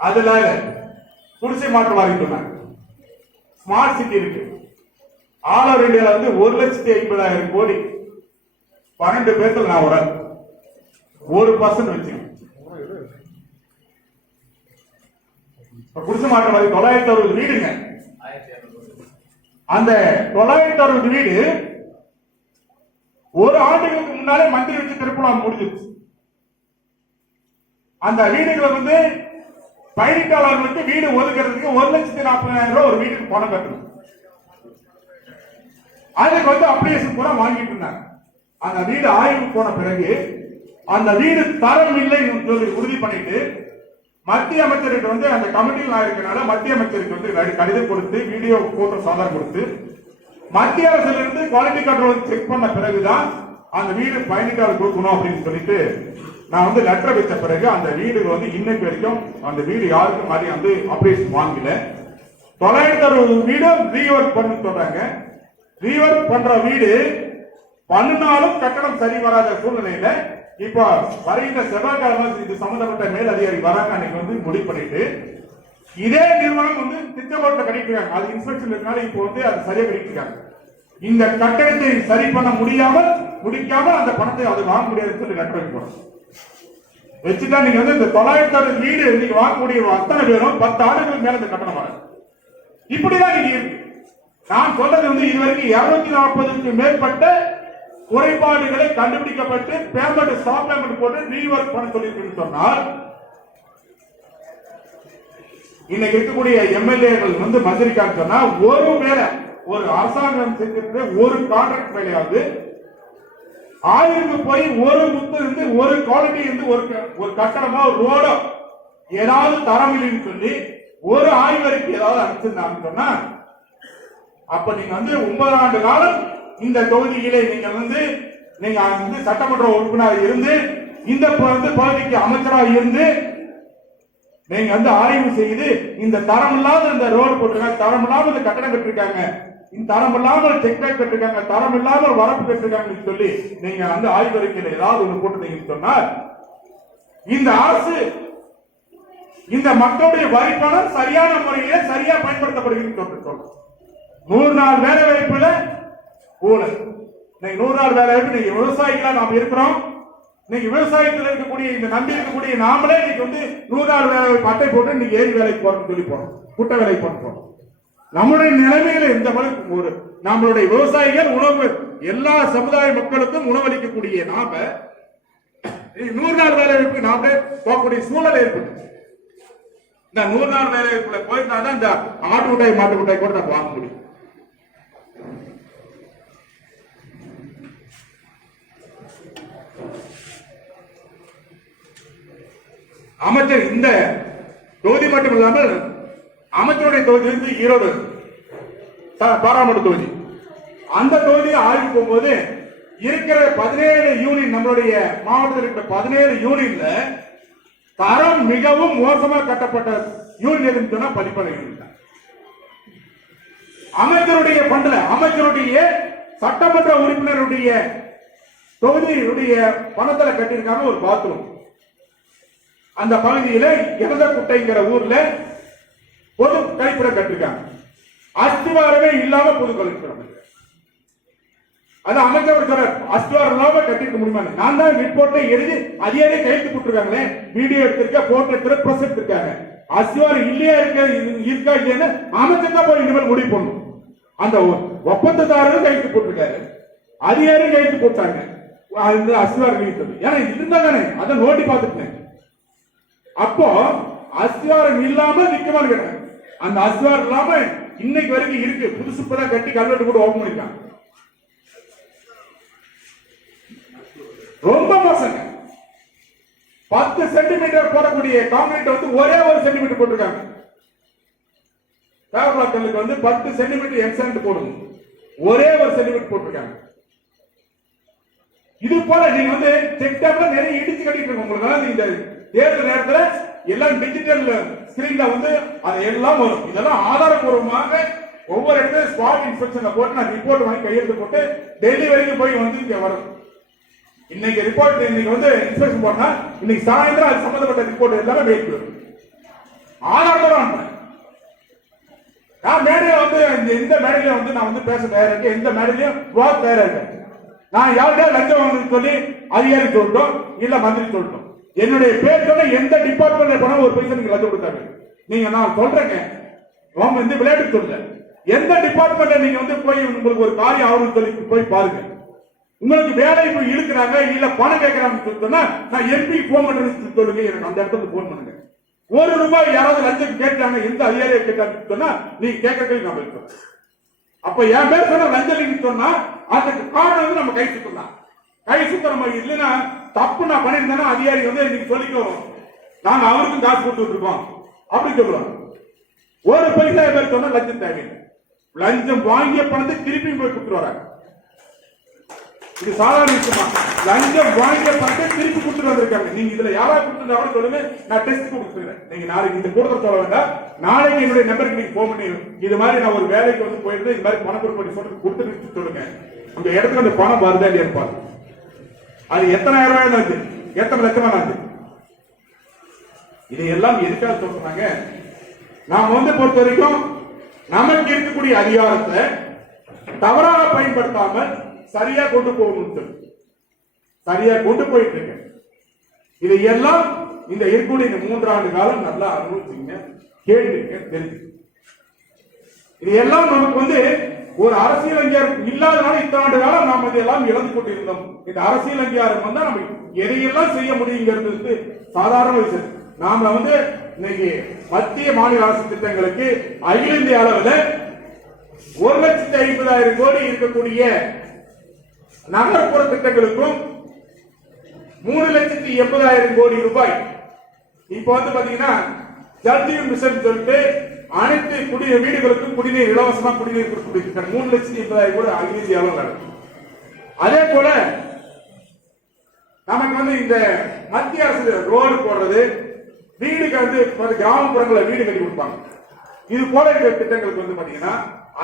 அதுல குடிசை மாற்றம் வாங்கிட்டு ஸ்மார்ட் சிட்டி இருக்கு. ஆல் ஓவர் இந்தியால வந்து 1,50,000 கோடி 12 பேர்த்துல நான் ஒரு 1% வச்சுக்கேன். குடிசை மாற்ற மாதிரி 960 வீடுங்க. அந்த 960 வீடு ஒரு ஆண்டுகளுக்கு முன்னாலே மந்திரி வச்சு திருப்பலாம் முடிஞ்சிருச்சு. அந்த வீடுகள் வந்து பயணிக்காளர்களுக்கு வீடு ஒதுக்கிறதுக்கு 1,40,000 ரூபாய் ஒரு வீட்டுக்கு பணம் கட்டணும். அதுக்கு வந்து அப்ளிகேஷன் கூட வாங்கிட்டு இருந்தாங்க. அந்த வீடு ஆய்வு போன பிறகு அந்த வீடு தரம் இல்லை சொல்லி உறுதி பண்ணிட்டு மத்திய அமைச்சருக்கு வந்து அந்த கமிட்டியில் நான் இருக்கனால மத்திய அமைச்சருக்கு வந்து கடிதம் கொடுத்து வீடியோ போட்டோ சாதனம் கொடுத்து மத்திய அரசுல இருந்து குவாலிட்டி கண்ட்ரோல் செக் பண்ண பிறகுதான் அந்த வீடு பயணிக்காளர் கொடுக்கணும் அப்படின்னு சொல்லிட்டு நான் வந்து லெட்டர் வச்ச பிறகு அந்த வீடு வந்து இன்னைக்கு வரைக்கும் அந்த வீடு யாருக்கும் மாதிரி வந்து அப்ளிகேஷன் வாங்கல. 960 வீடு ரீஒர்க் பண்ண சொல்றாங்க. ரீஒர்க் பண்ற வீடு பண்ணினாலும் கட்டணம் சரி வராத சூழ்நிலையில இப்ப வருகின்ற செவ்வாய்க்கிழமை இது சம்பந்தப்பட்ட மேல் அதிகாரி வராங்க. அன்னைக்கு வந்து முடிவு பண்ணிட்டு இதே நிறுவனம் வந்து திட்டப்பட்ட கட்டிட்டு அது இன்ஸ்பெக்ஷன் இருக்கனால இப்போ வந்து அது சரியா கட்டிட்டு இந்த கட்டணத்தை சரி பண்ண முடிக்காம அந்த பணத்தை அது வாங்க முடியாதுன்னு சொல்லி லெட்டர் வைக்கணும். வச்சுட்டா நீங்க வந்து இந்த 960 வீடு நீங்க வாங்கக்கூடிய அத்தனை பேரும் 10 ஆண்டுகளுக்கு மேல இந்த கட்டணம் வராது. இப்படிதான் நீங்க இருக்கு. நான் சொல்றது வந்து இதுவரைக்கும் 240க்கு மேற்பட்ட குறைபாடுகளை கண்டுபிடிக்கப்பட்டு பேமெண்ட் ஸ்டாப் பேமெண்ட் போட்டு ரீவொர்க் பண்ண சொல்லியிருக்கு சொன்னால் இன்னைக்கு இருக்கக்கூடிய எம்எல்ஏக்கள் வந்து மந்திரிக்கான்னு சொன்னா ஒரு வேலை ஒரு அரசாங்கம் செஞ்சிருந்த ஒரு கான்ட்ராக்ட் வேலையாவது ஆய்வுக்கு போய் ஒரு முத்து இருந்து ஒரு குவாலிட்டி இருந்து ஒரு கட்டணமா ஒரு ரோடோ ஏதாவது தரம் இல்லைன்னு சொல்லி ஒரு ஆய்வறிக்கை ஏதாவது அனுப்பிச்சிருந்தாங்கன்னு சொன்னா அப்ப நீங்க வந்து 9 ஆண்டு காலம் இந்த தொகுதியிலே நீங்க வந்து சட்டமன்ற உறுப்பினர் இருந்து இந்த பகுதிக்கு அமைச்சராக இருந்து நீங்க வந்து ஆய்வு செய்து இந்த தரம் இல்லாத இந்த ரோடு போட்டிருக்காங்க, தரம் இல்லாமல் இந்த கட்டணம் கட்டிருக்காங்க, இந்த தரம் இல்லாமல் செக்டர் கட்டிருக்காங்க, தரம் இல்லாமல் வரப்பு கட்டிருக்காங்கன்னு சொல்லி நீங்க வந்து ஆய்வறிக்கையில் ஏதாவது ஒன்று போட்டுட்டீங்கன்னு சொன்னால் இந்த அரசு இந்த மக்களுடைய வரி பணம் சரியான முறையில சரியா பயன்படுத்தப்படுகிறது சொல்றோம். 100 நாள் வேலை வாய்ப்புல ஊழல். 100 நாள் வேலை வாய்ப்பு நீங்க விவசாயிகளா நாம் இருக்கிறோம். நீங்க விவசாயத்தில் இருக்கக்கூடிய இந்த நம்பி இருக்கக்கூடிய நாமளே இன்னைக்கு வந்து 100 நாள் வேலை வாய்ப்பு அட்டை போட்டு இன்னைக்கு ஏரி வேலைக்கு போறோம்னு சொல்லி போறோம், குட்ட வேலைக்கு போறோம். நம்முடைய நிலைமையில இந்த ஒரு நம்மளுடைய விவசாயிகள் உணவு எல்லா சமுதாய மக்களுக்கும் உணவளிக்கக்கூடிய நாம 100 நாள் வேலை வாய்ப்பு நாமளே போகக்கூடிய சூழல் ஏற்பட்டு இந்த 100 நாள் வேலை வாய்ப்புல போயிருந்தாதான் இந்த ஆட்டு மிட்டாய் மாட்டு மிட்டாய் கூட நம்ம வாங்க முடியும். அமைச்சர் இந்த தொகுதி மட்டும் இல்லாமல் அமைச்சருடைய தொகுதி வந்து ஈரோடு பாராளுமன்ற தொகுதி. அந்த தொகுதியை ஆய்வு போகும்போது இருக்கிற 17 யூனியன் நம்மளுடைய மாவட்டத்தில் இருக்கிற 17 யூனியன்ல தரம் மிகவும் மோசமாக கட்டப்பட்ட யூனியன் எதுன்னு சொன்னா பதிப்பனை யூனியன். அமைச்சருடைய பண்டல அமைச்சருடைய சட்டமன்ற உறுப்பினருடைய தொகுதியுடைய பணத்துல கட்டியிருக்காங்க ஒரு பாத்ரூம். அந்த பகுதியில இறந்தக்குட்டைங்கிற ஊர்ல பொது கழிப்பிடம் கட்டிருக்காங்க. அஸ்திவாரமே இல்லாம பொது கழிப்பிடம். அது அமைச்சர் சொல்றார், அஸ்திவாரம் இல்லாம கட்டிருக்க முடியுமா? நான் தான் ரிப்போர்ட்டை எழுதி அதே கையெழுத்து போட்டிருக்காங்களே, வீடியோ எடுத்திருக்க, போட்டோ எடுத்து பிரஸ் எடுத்திருக்காங்க. அஸ்திவாரம் இல்லையா இருக்கா இல்லைன்னு அமைச்சர் தான் போய் இனிமேல் முடிவு பண்ணும். அந்த ஒப்பந்ததாரரும் கையெழுத்து போட்டிருக்காரு, அதிகாரியும் கையெழுத்து போட்டாங்க. அஸ்திவாரம் ஏன்னா இருந்தா தானே அதை நோண்டி பார்த்துட்டேன். அப்போ அஸ்திவாரம் இல்லாம நிக்கமான கேட்டாங்க. அந்த அஸ்திவாரம் இல்லாம இன்னைக்கு வரைக்கும் இருக்கு. புதுசு தான் கட்டி கல்வெட்டு கூட ஓபன் பண்ணிருக்காங்க. ரொம்ப மோசங்க. 10 சென்டிமீட்டர் போடக்கூடிய கான்கிரீட் வந்து ஒரே 1 சென்டிமீட்டர் போட்டிருக்காங்க. கல்லுக்கு வந்து 10 சென்டிமீட்டர் எக்ஸாண்ட் போடணும், ஒரே 1 சென்டிமீட்டர் போட்டிருக்காங்க. இது போல நீங்க வந்து செக் டேம்ல நிறைய இடிச்சு கட்டிட்டு இருக்கோம். உங்களுக்கு இந்த தேர்தல் நேரத்தில் எல்லாம் டிஜிட்டல் ஸ்கிரீன்ல வந்து அது எல்லாம் வரும். இதெல்லாம் ஆதாரபூர்வமாக ஒவ்வொரு இடத்துல ஸ்பாட் இன்ஸ்பெக்ஷன்ல போட்டு நான் ரிப்போர்ட் வாங்கி கையெழுத்து போட்டு டெல்லி வரைக்கும் போய் வந்து இங்க வரும். இன்னைக்கு ரிப்போர்ட் இன்னைக்கு வந்து இன்ஸ்பெக்ஷன் போனா இன்னைக்கு சாயந்தரம் அது சம்பந்தப்பட்ட ரிப்போர்ட் எல்லாமே வெயிட் வரும். ஆதாரம் நான் மேடையில வந்து எந்த மேடையில வந்து நான் வந்து பேச தயாரா இருக்கேன், எந்த மேடையிலையும் விவாத தயாரா இருக்கேன். நான் யார்கிட்ட லஞ்சம் வாங்கணும்னு சொல்லி அதிகாரி சொல்லட்டும் இல்ல மந்திரி சொல்லட்டும், என்னுடைய பேர் சொன்ன எந்த டிபார்ட்மெண்ட்ல போனா ஒரு பைசா நீங்க லஞ்சம் கொடுத்தாங்க. நீங்க நான் சொல்றேங்க, இந்த விளையாட்டு சொல்ல எந்த டிபார்ட்மெண்ட்ல நீங்க வந்து போய் உங்களுக்கு ஒரு காரியம் ஆகும் சொல்லி போய் பாருங்க. உங்களுக்கு வேலை போய் இழுக்கிறாங்க இல்ல பணம் கேட்கறாங்கன்னு சொன்னா நான் எம்பி போன் பண்றேன்னு சொல்லுங்க, எனக்கு அந்த இடத்துக்கு போன் பண்ணுங்க. ₹1 யாராவது லஞ்சம் கேட்டாங்க, எந்த அதிகாரியை கேட்டாங்கன்னு சொன்னா நீங்க கேட்கறதுக்கு நம்ம இருக்கோம். அப்ப என் பேர் சொன்ன லஞ்சம் சொன்னா அதுக்கு காரணம் வந்து நம்ம கை சுத்தம். கை சுத்தம் நம்ம இல்லைன்னா தப்பு நான் பண்ணியிருந்தேன்னா அதிகாரி வந்து இன்னைக்கு சொல்லிக்கோ நாங்க அவருக்கும் காசு கொடுத்துட்டு இருக்கோம் அப்படின்னு சொல்லுவாங்க. ஒரு பைசா பேர் சொன்னா லஞ்சம் தேவையில்லை. லஞ்சம் வாங்கிய பணத்தை திருப்பி போய் கொடுத்துட்டு வராங்க. இது சாதாரண விஷயமா? லஞ்சம் வாங்கிய பணத்தை திருப்பி கொடுத்துட்டு வந்திருக்காங்க. நீங்க இதுல யாராவது கொடுத்துருந்தா சொல்லுங்க, நான் டெஸ்ட் கொடுத்துருக்கேன். நீங்க நாளைக்கு இந்த கூட்டத்தில் சொல்ல வேண்டாம், நாளைக்கு என்னுடைய நம்பருக்கு நீங்க போன் பண்ணி இது மாதிரி நான் ஒரு வேலைக்கு வந்து போயிருந்தேன், இது மாதிரி பணம் கொடுப்படி சொல்லிட்டு கொடுத்துட்டு சொல்லுங்க. அந்த இடத்துல அந்த பணம் வருதா இல்லையா இருப்பாரு. அது எத்தனை ஆயிரம் ரூபாய் இருந்துச்சு, எத்தனை லட்சமா இருந்துச்சு. இதையெல்லாம் எதுக்காக சொல்றாங்க? நாம வந்து பொறுத்த வரைக்கும் நமக்கு இருக்கக்கூடிய அதிகாரத்தை தவறாக பயன்படுத்தாமல் சரியா கொண்டு போகணும் சொல்லி சரியா கொண்டு போயிட்டு இருக்கு. இதையெல்லாம் இந்த இருக்கக்கூடிய இந்த 3 ஆண்டு காலம் நல்லா அனுபவிச்சுங்க, கேட்டுங்க, தெரிஞ்சு. இதையெல்லாம் நமக்கு வந்து ஒரு அரசியல் அங்கீகாரம் இல்லாதனால இத்தனை ஆண்டு காலம் நாம் இதெல்லாம் இழந்து கொண்டிருந்தோம். இந்த அரசியல் அங்கீகாரம் வந்தா நம்ம எதையெல்லாம் செய்ய முடியுங்கிறது சாதாரண விஷயம். நாம வந்து இன்னைக்கு மத்திய மாநில அரசு திட்டங்களுக்கு அகில இந்திய அளவில் 1,50,000 கோடி இருக்கக்கூடிய நகர்ப்புற திட்டங்களுக்கும் 3,80,000 கோடி ரூபாய். இப்ப வந்து பாத்தீங்கன்னா ஜல்ஜீவன் மிஷன் சொல்லிட்டு அனைத்து வீடுகளுக்கும் குடிநீர் இலவசமா குடிநீர் கொடுக்கக்கூடிய திட்டம் 3,80,000 கோடி அகில இந்திய அளவில் நடக்கும். அதே போல நமக்கு வந்து இந்த மத்திய அரசு ரோடு போடுறது, வீடுக்கு வந்து கிராமப்புறங்களில் வீடு கட்டி கொடுப்பாங்க. இது போல இருக்கிற திட்டங்களுக்கு வந்து பாத்தீங்கன்னா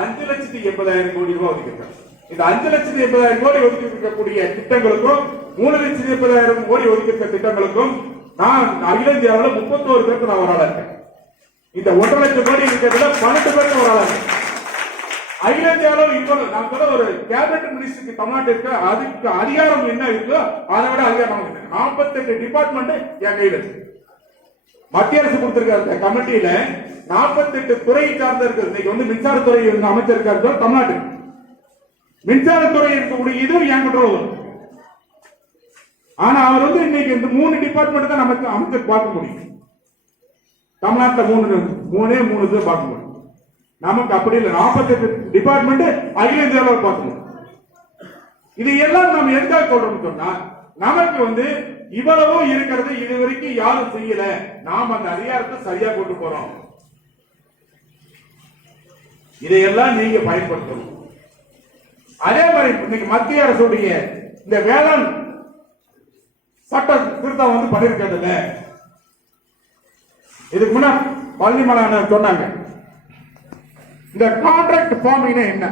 5,80,000 கோடி ரூபாய் ஒதுக்கிருக்காங்க. இந்த 5,80,000 கோடி ஒதுக்கி இருக்கக்கூடிய திட்டங்களுக்கும் 3,80,000 கோடி ஒதுக்கி இருக்க திட்டங்களுக்கும் நான் அகில இந்திய அளவில் 31 பேருக்கு நான் ஒரு ஆளா இருக்கேன். இந்த 1,50,000 கோடி இருக்கிறதுல 12 பேருக்கு ஒரு ஆளா இருக்கேன். அகில இந்திய அளவில் இப்போ நான் சொல்ல ஒரு கேபினட் மினிஸ்டருக்கு தமிழ்நாட்டில் இருக்க அதுக்கு அதிகாரம் என்ன இருக்கோ அதை விட அதிகாரம் 48 டிபார்ட்மெண்ட் என் கையில் இருக்கு. மத்திய அரசு கொடுத்திருக்க அந்த கமிட்டியில 48 துறையை சார்ந்த இருக்கு. இன்னைக்கு வந்து மின்சாரத்துறை அமைச்சர் இருக்காரு தமிழ்நாட்டுக்கு. மின்சாரத்துறை இருக்கக்கூடிய இது என் கண்ட்ரோல். ஆனா அவர் வந்து இன்னைக்கு இந்த 3 டிபார்ட்மெண்ட் தான் நமக்கு அமைச்சர் பார்க்க முடியும். தமிழ்நாட்டில் 3 இது பார்க்க முடியும். நமக்கு அப்படி இல்லை, 48 டிபார்ட்மெண்ட் அகில இந்தியாவில் பார்க்க முடியும். இது எல்லாம் நம்ம எதுக்காக சொல்றோம்னு சொன்னா நமக்கு வந்து இவ்வளவோ இருக்கிறது இதுவரைக்கும் யாரும் செய்யல, நாம் அந்த அதிகாரத்தை சரியா கொண்டு போறோம். இதையெல்லாம் நீங்க பயன்படுத்தணும். அதே மாதிரி இன்னைக்கு மத்திய அரசுடைய இந்த வேளாண் சட்ட திருத்தம் வந்து பண்ணிருக்கிறதுல இதுக்கு முன்ன பழனிமலை சொன்னாங்க. இந்த கான்ட்ராக்ட் ஃபார்மிங் என்ன?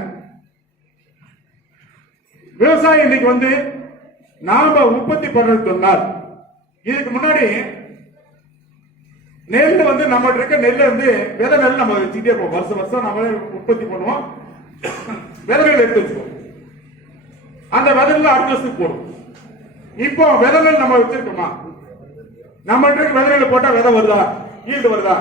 விவசாயம் இன்னைக்கு வந்து நாம உற்பத்தி பண்றது சொன்னால் இதுக்கு முன்னாடி நெல் வந்து நம்ம இருக்க நெல் வந்து விதை நெல் நம்ம வச்சுட்டே இருப்போம். வருஷம் வருஷம் நம்ம உற்பத்தி பண்ணுவோம், விதைகள் எடுத்து வச்சுக்கோம். அந்த விதைகள் அடுத்த வருஷத்துக்கு போடும். இப்போ விதைகள் நம்ம வச்சிருக்கோமா? நம்ம இருக்க விதைகள் போட்டா விதை வருதா, ஈல்டு வருதா?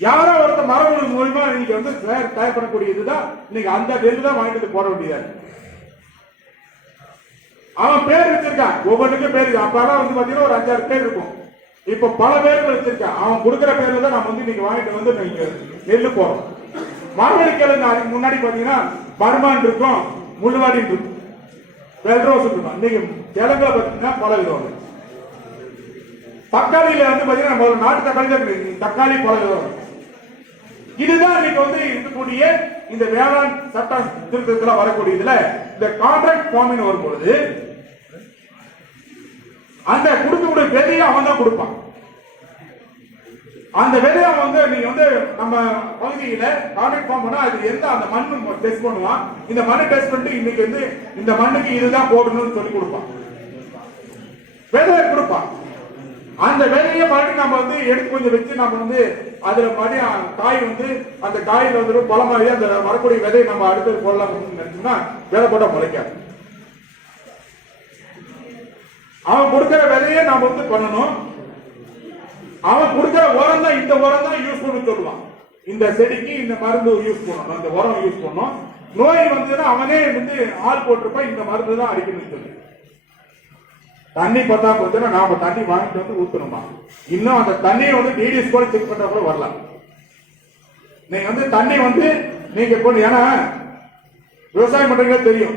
யாரோ ஒருத்த மரபணு மூலமா நீங்க வந்து தயார் பண்ணக்கூடிய இதுதான் இன்னைக்கு அந்த நெல் தான் வாங்கிட்டு போட வேண்டியது. அவன் பேர் வச்சிருக்கான், ஒவ்வொன்றுக்கும் பேர். அப்பெல்லாம் வந்து பாத்தீங்கன்னா ஒரு 5-6 பேர் இருக்கும். இப்ப பல பேர்கள் வச்சிருக்கான். அவன் கொடுக்கிற பேர்ல தான் நம்ம வந்து இன்னைக்கு வாங்கிட்டு வந்து நெல் போறோம். மரவள்ளி கிழங்கு முன்னாடி பாத்தீங்கன்னா பர்மான் இருக்கும், முள்ளுவாடி இருக்கும், வெல்ரோஸ் இருக்கும். இன்னைக்கு கிழங்குல பாத்தீங்கன்னா பல விதம். தக்காளியில வந்து பாத்தீங்கன்னா நாட்டு தக்காளி தான், தக்காளி பல விதம். இதுதான் இன்னைக்கு வந்து இருக்கக்கூடிய இந்த வேளாண் சட்ட திருத்தத்துல வரக்கூடிய இதுல இந்த கான்ட்ராக்ட் ஃபார்மிங் வரும்பொழுது அந்த கொடுக்கக்கூடிய விதையை அவன் தான் கொடுப்பான். அந்த விதையை வந்து நீங்க வந்து நம்ம பகுதியில கான்ட்ராக்ட் ஃபார்ம் பண்ணா அது எந்த அந்த மண்ணு டெஸ்ட் பண்ணுவான். இந்த மண்ணை டெஸ்ட் பண்ணிட்டு இன்னைக்கு வந்து இந்த மண்ணுக்கு இதுதான் போடணும்னு சொல்லி கொடுப்பான், விதையை கொடுப்பான். அந்த விதையை மறுபடியும் நம்ம வந்து எடுத்து கொஞ்சம் வச்சு நம்ம வந்து அதுல மறுபடியும் காய் வந்து அந்த காயில வந்து பழமாகி அந்த வரக்கூடிய விதையை நம்ம அடுத்தது போடலாம் நினைச்சோம்னா விதை போட்டா முளைக்காது. அவன் கொடுக்கிற விதையை நாம வந்து பண்ணணும். அவன் கொடுக்கிற உரம் தான் இந்த உரம் தான் யூஸ் பண்ண சொல்லுவான். இந்த செடிக்கு இந்த மருந்து யூஸ் பண்ணணும், இந்த உரம் யூஸ் பண்ணணும். நோய் வந்ததுன்னா அவனே வந்து ஆள் போட்டிருப்பா இந்த மருந்து தான் அடிக்கணும்னு சொல்லி. தண்ணி பத்தா போச்சுன்னா நாம தண்ணி வாங்கிட்டு வந்து ஊத்தணுமா? இன்னும் அந்த தண்ணியை வந்து டிடிஎஸ் கூட செக் பண்ற கூட வரலாம். நீங்க வந்து தண்ணி வந்து நீங்க கொண்டு, ஏன்னா விவசாயம் பண்றீங்களே தெரியும்,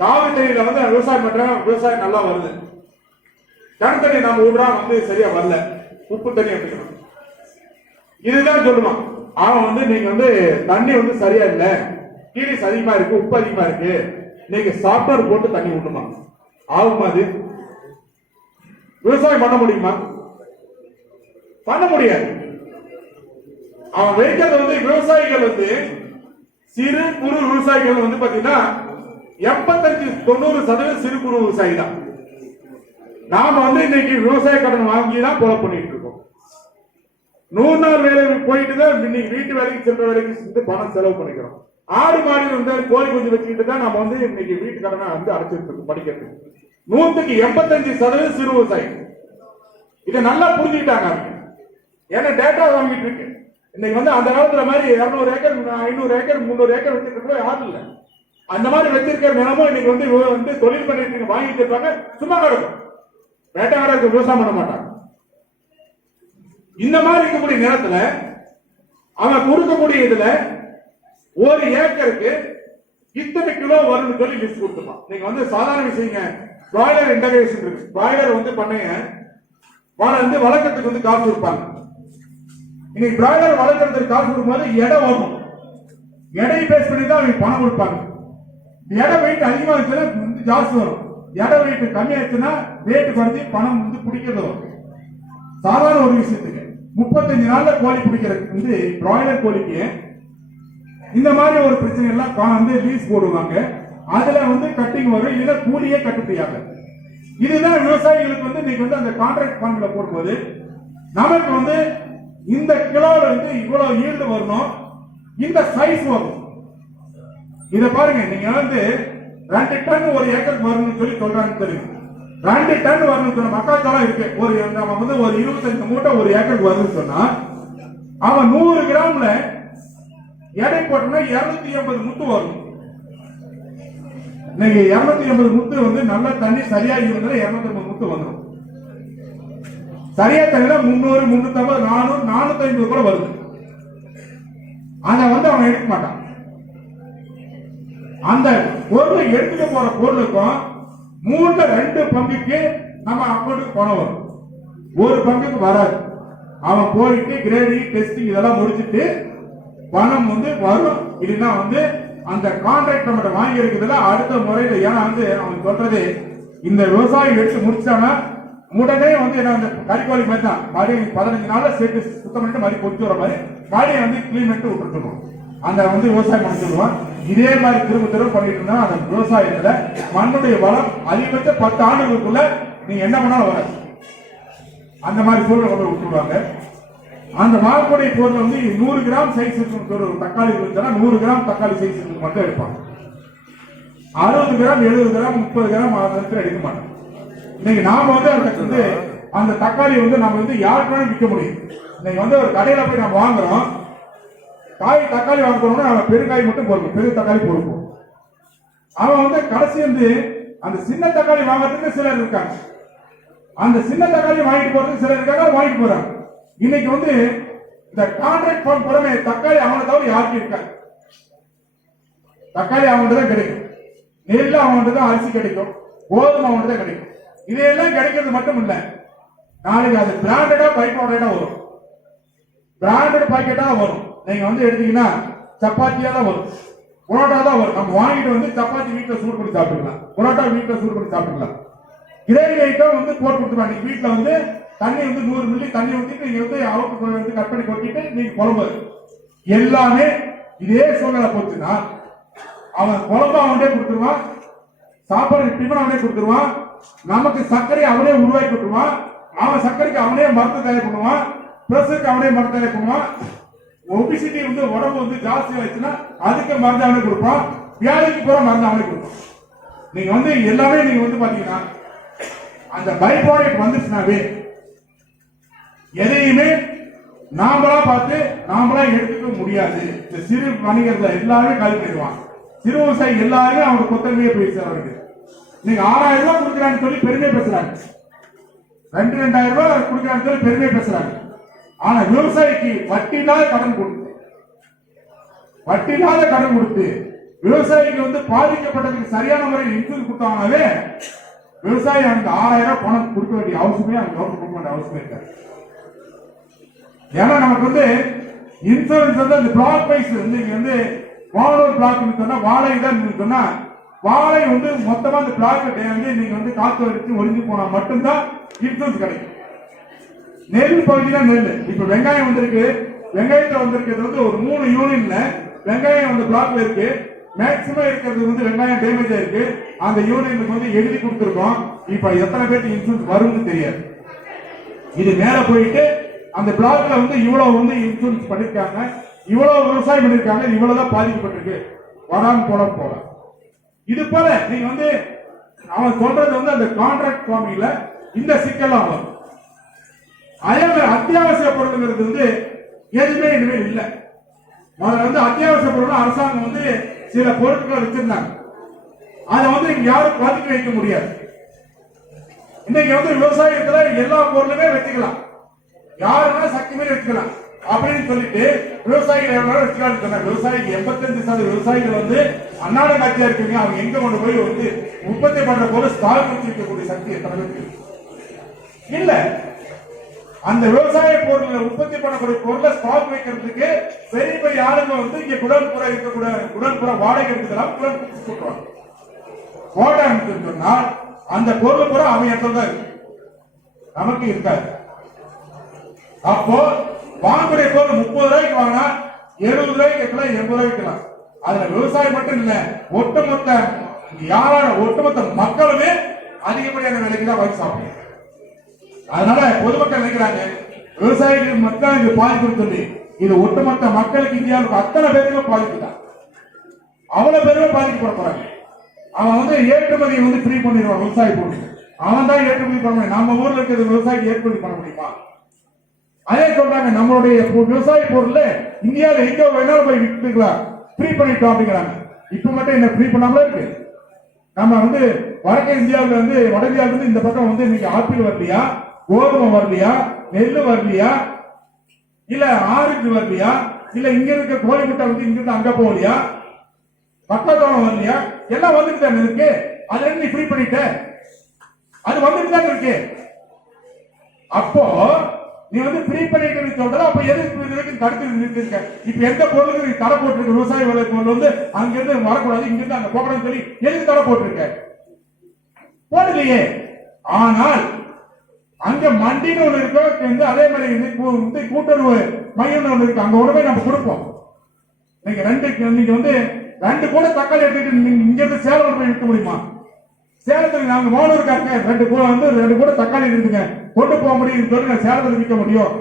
காவிரி தண்ணியில வந்து விவசாயம் பண்றாங்க, விவசாயம் நல்லா வருது. கிணறு தண்ணி நம்ம விடுறோம் வந்து சரியா வரல, உப்பு தண்ணி எடுத்துக்கணும். இதுதான் சொல்லுவான் அவன் வந்து நீங்க வந்து தண்ணி வந்து சரியா இல்ல, டிடிஎஸ் அதிகமா இருக்கு, உப்பு அதிகமா இருக்கு, நீங்க சாப்ட்வேர் போட்டு தண்ணி விடணுமா? ஆகுமா? அது விவசாயம் பண்ண முடியுமா? பண்ண முடியாது. அவன் வைக்கிறது வந்து விவசாயிகள் வந்து சிறு குறு விவசாயிகள் வந்து பாத்தீங்கன்னா 85-90% சிறு குறு விவசாயி தான். நாம வந்து இன்னைக்கு விவசாய கடன் வாங்கி தான் கொலை பண்ணிட்டு இருக்கோம். 100 நாள் வேலைக்கு போயிட்டு தான் இன்னைக்கு வீட்டு வேலைக்கு செல்ற வேலைக்கு சென்று பணம் செலவு பண்ணிக்கிறோம். ஆடு மாடு வந்து கோழி குஞ்சு வச்சுக்கிட்டு தான் நம்ம வந்து இன்னைக்கு வீட்டு கடனை வந்து அடைச்சிட்டு இருக்கோம் படிக்கிறது. 100% சிறு விவசாயி. இதை நல்லா புரிஞ்சுக்கிட்டாங்க. ஏன்னா டேட்டா வாங்கிட்டு இருக்கு. இன்னைக்கு வந்து அந்த காலத்துல மாதிரி 200 ஏக்கர் 500 ஏக்கர் 300 ஏக்கர் வச்சிருக்க யாரும் இல்ல. அந்த மாதிரி வச்சிருக்கிற நிலமும் இன்னைக்கு வந்து தொழில் பண்ணிட்டு வாங்கிட்டு இருப்பாங்க, சும்மா கிடக்கும். வேட்டைக்காரருக்கு விவசாயம் பண்ண மாட்டாங்க. இந்த மாதிரி இருக்கக்கூடிய நிலத்துல அவன் கொடுக்கக்கூடிய இதுல 1 ஏக்கருக்கு இத்தனை கிலோ வரும்னு சொல்லி லிஸ்ட் கொடுத்துப்பான். நீங்க வந்து சாதாரண விஷயங்க, பிராய்லர் இன்டகிரேஷன் இருக்கு. பிராய்லர் வந்து பண்ணைய வந்து வளர்க்கறதுக்கு வந்து காசு கொடுப்பாங்க. இன்னைக்கு பிராய்லர் வளர்க்கறதுக்கு காசு கொடுக்கும்போது எடை வரும். எடை பேஸ் பண்ணி தான் அவங்க பணம் கொடுப்பாங்க. எடை வெயிட் அதிகமா இருந்துச்சுன்னா வந்து ஜாஸ்தி வரும், எடை வெயிட் கம்மியாச்சுன்னா ரேட்டு குறைஞ்சி பணம் வந்து பிடிக்கிறது வரும். சாதாரண ஒரு விஷயத்துக்கு 35 நாள்ல கோழி பிடிக்கிறது வந்து பிராய்லர் கோழிக்கு இந்த மாதிரி ஒரு பிரச்சனை எல்லாம் வந்து லீஸ் போடுவாங்க. அதுல வந்து கட்டிங் வரும், இதுல கூலியே கட்டுப்படியாக. இதுதான் விவசாயிகளுக்கு வந்து இன்னைக்கு வந்து அந்த கான்ட்ராக்ட் ஃபார்ம்ல போடும்போது நமக்கு வந்து இந்த கிலோல வந்து இவ்வளவு ஈல்டு வரணும், இந்த சைஸ் வரும். இத பாருங்க, நீங்க வந்து 2 டன் ஒரு ஏக்கருக்கு வரணும்னு சொல்லி சொல்றாங்க தெரியும். 2 டன் வரணும்னு சொன்ன மக்காச்சோளம் இருக்கு, ஒரு நம்ம வந்து ஒரு 25 மூட்டை ஒரு ஏக்கருக்கு வரும்னு சொன்னா அவன் 100 கிராம்ல எடை போட்டோம்னா 280 முத்து வரும். நீங்க 280 முத்து வந்து நல்ல தண்ணி சரியா இருந்தா 280 முத்து வந்துடும். சரியா தண்ணில 300 350 400 450 கூட வருது. அத வந்து அவன் எடுக்க மாட்டான். அந்த பொருளை எடுத்துட்டு போற பொருளுக்கும் 2 பங்குக்கு நம்ம அக்கௌண்ட்டுக்கு பணம் வரும், 1 பங்குக்கு வராது. அவன் போயிட்டு கிரேடிங் டெஸ்டிங் இதெல்லாம் முடிச்சுட்டு பணம் வந்து வரும். இல்லைன்னா வந்து அந்த கான்ட்ராக்ட் நம்ம வாங்கி இருக்குதுல அடுத்த முறையில, ஏன்னா வந்து அவன் சொல்றது இந்த விவசாயம் எடுத்து முடிச்சானா உடனே வந்து என்ன அந்த கறிக்கோழி மாதிரி தான், மறுபடியும் 15 நாள்ல சேர்த்து சுத்தம் பண்ணிட்டு மறுபடியும் கொண்டு வர மாதிரி மறுபடியும் வந்து கிளீன் பண்ணிட்டு விட்டுருக்கணும். அந்த வந்து விவசாயம் பண்ணி சொல்லுவான். இதே மாதிரி திரும்ப பண்ணிட்டு இருந்தா அந்த விவசாயத்துல மண்ணுடைய வளம் அதிகபட்ச 10 ஆண்டுகளுக்குள்ள நீங்க என்ன பண்ணாலும் வர அந்த மாதிரி சூழலை கொண்டு விட்டுருவாங்க. அந்த வாழக்கூடிய பொருள் வந்து 100 கிராம் சைஸ் ஒரு தக்காளி இருந்துச்சுன்னா 100 கிராம் தக்காளி சைஸ் மட்டும் எடுப்பாங்க. 60 கிராம் 70 கிராம் 30 கிராம் எடுக்க மாட்டோம். இன்னைக்கு நாம வந்து அந்த தக்காளி வந்து நம்ம வந்து யாருக்குனாலும் விற்க முடியும். இன்னைக்கு வந்து ஒரு கடையில போய் நம்ம வாங்குறோம், தக்காளி வாங்க போனோம்னா நம்ம பெருங்காய் மட்டும் போடுவோம், பெரிய தக்காளி போடுவோம். அவன் வந்து கடைசி வந்து அந்த சின்ன தக்காளி வாங்குறதுக்கு சிலர் இருக்காங்க, அந்த சின்ன தக்காளி வாங்கிட்டு போறதுக்கு சிலர் இருக்காங்க, வாங்கிட்டு போறாங்க. இன்னைக்கு வந்து இந்த கான்ட்ராக்ட் ஃபார்ம் புறமே தக்காளி அவனை தவிர யாருக்கும் இருக்காது. தக்காளி அவன்கிட்ட தான் கிடைக்கும், நெல் அவன்கிட்ட தான் அரிசி கிடைக்கும், கோதுமை அவன்கிட்ட தான் கிடைக்கும். இதெல்லாம் கிடைக்கிறது மட்டும் இல்ல, நாளைக்கு அது பிராண்டடா பைப்போடா வரும், பிராண்டட் பாக்கெட்டா வரும். நீங்க வந்து எடுத்தீங்கன்னா சப்பாத்தியா தான் வரும், புரோட்டா தான் வரும். நம்ம வாங்கிட்டு வந்து சப்பாத்தி வீட்டுல சூடு பண்ணி சாப்பிட்டுக்கலாம், புரோட்டா வீட்டுல சூடு பண்ணி சாப்பிட்டுக்கலாம். கிரேவி ஐட்டம் வந்து போட்டு கொடுத்துருவாங்க. நீங்க வீட்டுல வந்து தண்ணி வந்து 100 மில்லி தண்ணி ஊற்றிட்டு நீங்க வந்து அவுட்டு வந்து கட் பண்ணி கொட்டிட்டு நீங்க குழம்பு எல்லாமே இதே சூழ்நிலை போச்சுன்னா அவன் குழம்பு அவனே கொடுத்துருவான், சாப்பாடு டிஃபன் அவனே கொடுத்துருவான், நமக்கு சர்க்கரை அவனே உருவாக்கி கொடுத்துருவான், அவன் சர்க்கரைக்கு அவனே மருந்து தயார் பண்ணுவான், பிரஷருக்கு அவனே மருந்து தயார் பண்ணுவான். ஒபிசிட்டி வந்து உடம்பு வந்து ஜாஸ்தி ஆயிடுச்சுன்னா அதுக்கு மருந்து அவனே கொடுப்பான், வியாதிக்கு போற மருந்து அவனே கொடுப்பான். நீங்க வந்து எல்லாமே நீங்க வந்து பாத்தீங்கன்னா அந்த பை ப்ராடக்ட் வந்துச்சுனாவே எதையுமே நாமளா பார்த்து நாமளா எடுத்துக்க முடியாது. இந்த சிறு வணிகர்கள் எல்லாருமே காலி பண்ணிடுவான். சிறு விவசாயி எல்லாருமே அவங்க கொத்தகையே போய் சேரவங்க. நீங்க 6000 ரூபாய் கொடுக்குறான்னு சொல்லி பெருமையை பேசுறாங்க, 2000 ரூபாய் கொடுக்குறான்னு சொல்லி பெருமையை பேசுறாங்க. ஆனா விவசாயிக்கு வட்டி இல்லாத கடன் கொடுத்து விவசாயிக்கு வந்து பாதிக்கப்பட்டதுக்கு சரியான முறையில் இன்சூரன்ஸ் கொடுத்தாங்கனாவே விவசாயி அந்த 6000 ரூபாய் பணம் கொடுக்க வேண்டிய அவசியமே அந்த கவர்மெண்ட் கொடுக்க வேண்டிய அவசியமே இருக்காது. ஏன்னா நமக்கு வந்து இன்சூரன்ஸ் வந்து அந்த பிளாக் வைஸ் வந்து இங்க வந்து வாழை பிளாக் சொன்னா வாழை தான் சொன்னா வாழை வந்து மொத்தமா அந்த பிளாக் வந்து நீங்க வந்து காத்து வச்சு ஒழிஞ்சு போனா மட்டும்தான் இன்சூரன்ஸ் கிடைக்கும். நெல் பகுதி தான் நெல். இப்ப வெங்காயம் வந்திருக்கு, வெங்காயத்துல வந்திருக்கிறது வந்து ஒரு 3 யூனிட்ல வெங்காயம் வந்து பிளாக்ல இருக்கு. மேக்சிமம் இருக்கிறது வந்து வெங்காயம் டேமேஜ் ஆயிருக்கு. அந்த யூனிட்டுக்கு வந்து எழுதி கொடுத்துருக்கோம். இப்ப எத்தனை பேருக்கு இன்சூரன்ஸ் வரும்னு தெரியாது. இது மேல போயிட்டு அந்த பிளாக்ல வந்து இவ்வளவு வந்து இன்சூரன்ஸ் பண்ணிருக்காங்க, இவ்வளவு விவசாயம் பண்ணிருக்காங்க, இவ்வளவுதான் பாதிக்கப்பட்டிருக்கு, வராம போல. இது போல நீங்க வந்து அவன் சொல்றது வந்து அந்த கான்ட்ராக்ட் ஃபார்மிங்ல இந்த சிக்கல்லாம் வரும். அதே மாதிரி அத்தியாவசிய பொருள்ங்கிறது வந்து எதுவுமே இனிமேல் இல்லை. முதல்ல வந்து அத்தியாவசிய பொருள் அரசாங்கம் வந்து சில பொருட்களை வச்சிருந்தாங்க, அதை வந்து யாரும் பதுக்கி வைக்க முடியாது. இன்னைக்கு வந்து விவசாயத்துல எல்லா பொருளுமே வச்சுக்கலாம், யாருன்னா சக்தி மீறி வச்சுக்கலாம் அப்படின்னு சொல்லிட்டு விவசாயிகள் எவ்வளவு வச்சுக்கலாம் சொன்னாங்க. விவசாயிக்கு 85% விவசாயிகள் வந்து அன்னாட காட்சியா இருக்கீங்க. அவங்க எங்க கொண்டு போய் வந்து உற்பத்தி பண்ற பொருள் ஸ்டாக் வச்சு வைக்கக்கூடிய சக்தி எத்தனை பேருக்கு இல்ல. அந்த விவசாய பொருளை உற்பத்தி பண்ணக்கூடிய பொருளை ஸ்டாக் வைக்கிறதுக்கு பெரிய பெரிய ஆளுங்க வந்து இங்க குடன்புற இருக்கக்கூடிய குடன்புற வாடகை எடுத்துக்கலாம், சொல்றாங்க. போட்டான்னு சொன்னா அந்த பொருள் பூரா அவன் இடத்துல தான் இருக்கு, நமக்கு இருக்காது. அப்போ வாங்கக்கூடிய பொருள் 30 ரூபாய்க்கு வாங்கினா 70 ரூபாய்க்கு வைக்கலாம், 80 ரூபாய்க்கு வைக்கலாம். அதுல விவசாயம் மட்டும் இல்ல, ஒட்டுமொத்த மக்களுமே அதிகப்படியான விலைக்கு தான் வாங்கி சாப்பிடுறாங்க. அதனால பொதுமக்கள் நினைக்கிறாங்க விவசாயிகள் மக்கள் இது பாதிப்பு சொல்லி, இது ஒட்டுமொத்த மக்களுக்கு இந்தியாவுக்கு அத்தனை பேருக்கும் பாதிப்பு தான். அவ்வளவு பேருமே பாதிக்கப்பட போறாங்க. அவன் வந்து ஏற்றுமதியை வந்து ஃப்ரீ பண்ணிடுவான் விவசாய பொருள். அவன் தான் ஏற்றுமதி பண்ண முடியும். நம்ம ஊர்ல இருக்கிற விவசாயிக்கு ஏற்றுமதி பண்ண முடியுமா? அதே சொல்றாங்க நம்மளுடைய விவசாய பொருள் இந்தியாவில் எங்க வேணாலும் போய் வித்துக்கலாம், ஃப்ரீ பண்ணிட்டோம் அப்படிங்கிறாங்க. இப்ப மட்டும் என்ன ஃப்ரீ பண்ணாமல இருக்கு. நம்ம வந்து வடக்கு இந்தியாவில இருந்து வட இந்தியாவில இருந்து இந்த பக்கம் வந்து இன்னைக்கு ஆப்பிள் வரலையா, கோதுமை வரலையா, நெல்லு வரலையா, இல்ல ஆரஞ்சு வரலையா, இல்ல இங்க இருக்க கோழி முட்டை வந்து இங்க இருந்து அங்க போகலையா, பக்கத்தோളം வரலையா, எல்லாம் வந்துட்டு தானே இருக்கு. அது நீ ஃப்ரீ பண்ணிட்ட, அது வந்துட்டு தானே இருக்கு. அப்போ நீ வந்து ஃப்ரீ பண்ணிட்டு சொல்ற, அப்ப எதுக்கு தடுத்து நிறுத்திருக்க? இப்ப எந்த பொருளுக்கு நீ தடை போட்டிருக்க? விவசாய பொருள் வந்து அங்க இருந்து வரக்கூடாது, இங்க இருந்து அங்க போகணும்னு சொல்லி எதுக்கு தடை போட்டிருக்க? போடலையே. ஆனால் அங்க மண்டின்னு ஒண்ணு இருக்கு, அதே மாதிரி கூட்டுறவு மையம் ஒண்ணு இருக்கு, அங்க ஒண்ணுமே நம்ம கொடுப்போம். நீங்க வந்து 2 கூட தக்காளி எடுத்துட்டு இங்க இருந்து சேலம் போய் விற்க முடியுமா? சேலத்துக்கு நாங்க மாணவருக்காக 2 கூட தக்காளி இருக்குங்க, கொண்டு போக முடியும் சொல்லி நான் சேலத்தில் விற்க முடியும்?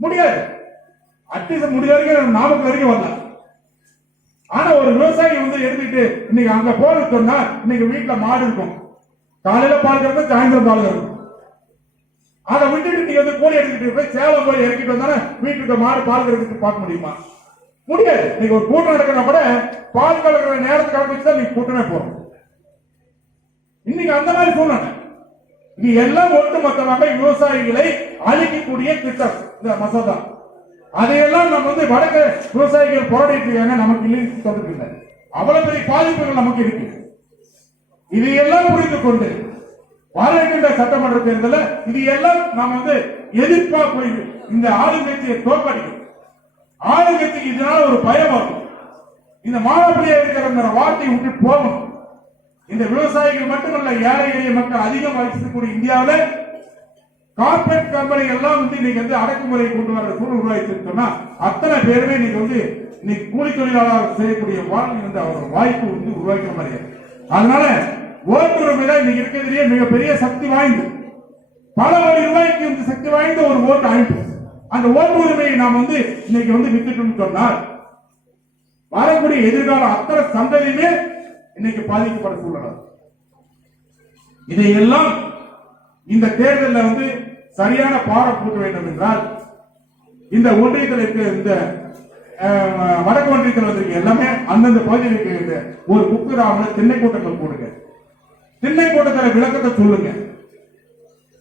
முடியாது. அட்லீஸ்ட் முடிஞ்ச வரைக்கும் நாமக்கல் வரைக்கும் வரல. ஆனா ஒரு விவசாயி வந்து எடுத்துக்கிட்டு இன்னைக்கு அங்க போட சொன்னா, இன்னைக்கு வீட்டுல மாடு இருக்கும், காலையில பால் கறந்து சாயந்தரம் பால் கறக்கும். அதை விட்டுட்டு நீங்க வந்து கோழி எடுத்துக்கிட்டு போய் சேலம் போய் இறக்கிட்டு வந்தானே வீட்டுக்கு மாடு பால் கறந்துட்டு பார்க்க முடியுமா? முடியாது. நீங்க ஒரு கூட்டம் நடக்கிற கூட பால் கலக்கிற நேரத்தை கணக்கு வச்சுதான் நீங்க கூட்டமே போறோம். இன்னைக்கு அந்த மாதிரி சூழ்நிலை. நீ எல்லாம் ஒட்டுமொத்தமாக விவசாயிகளை அழிக்கக்கூடிய திட்டம் இந்த மசோதா. அதையெல்லாம் நம்ம வந்து வடக்கு விவசாயிகள் போராடிட்டு இருக்காங்க, நமக்கு இல்லைன்னு சொல்றது இல்லை. அவ்வளவு பெரிய பாதிப்புகள் நமக்கு இருக்கு. இதையெல்லாம் புரிந்து கொண்டு வரவேற்கின்ற சட்டமன்ற தேர்தலில் இது எல்லாம் நாம் வந்து எதிர்ப்பா போய் இந்த ஆளுங்கட்சியை தோற்கடிக்கும். ஆளுங்கட்சிக்கு இதனால ஒரு பயம் வரும். இந்த மாணவர்களே இருக்கிற வார்த்தையை விட்டு போகணும். இந்த விவசாயிகள் மட்டுமல்ல, ஏழை எளிய மக்கள் அதிகம் வசிக்கக்கூடிய இந்தியாவில் கார்பரேட் கம்பெனிகள் எல்லாம் வந்து இன்னைக்கு வந்து அடக்குமுறை கொண்டு வர சூழல் உருவாக்கி சொன்னா அத்தனை பேருமே இன்னைக்கு வந்து இன்னைக்கு கூலி தொழிலாளர் செய்யக்கூடிய வாழ்க்கை வந்து அவர் வாய்ப்பு வந்து உருவாக்கிற மாதிரி. அதனால ஓட்டுரிமை தான் இன்னைக்கு இருக்கிறதுலேயே மிகப்பெரிய சக்தி வாய்ந்து, பல கோடி ரூபாய்க்கு வந்து சக்தி வாய்ந்த ஒரு ஓட்டு அமைப்பு. அந்த ஓட்டு உரிமையை நாம் வந்து இன்னைக்கு வந்து வித்துட்டோம்னு சொன்னால் வரக்கூடிய எதிர்கால அத்தனை சந்ததியுமே இன்னைக்கு பாதிக்கப்பட சூழல். இதையெல்லாம் இந்த தேர்தலில் வந்து சரியான பாடம் கொடுக்க வேண்டும் என்றால் இந்த ஒன்றியத்தில் இருக்க இந்த வடக்கு ஒன்றியத்தில் வந்திருக்க எல்லாமே அந்தந்த பகுதியில் இருக்க ஒரு குக்கிராம திண்ணை கூட்டங்கள் போடுங்க. திண்ணை கூட்டத்தில் விளக்கத்தை சொல்லுங்க.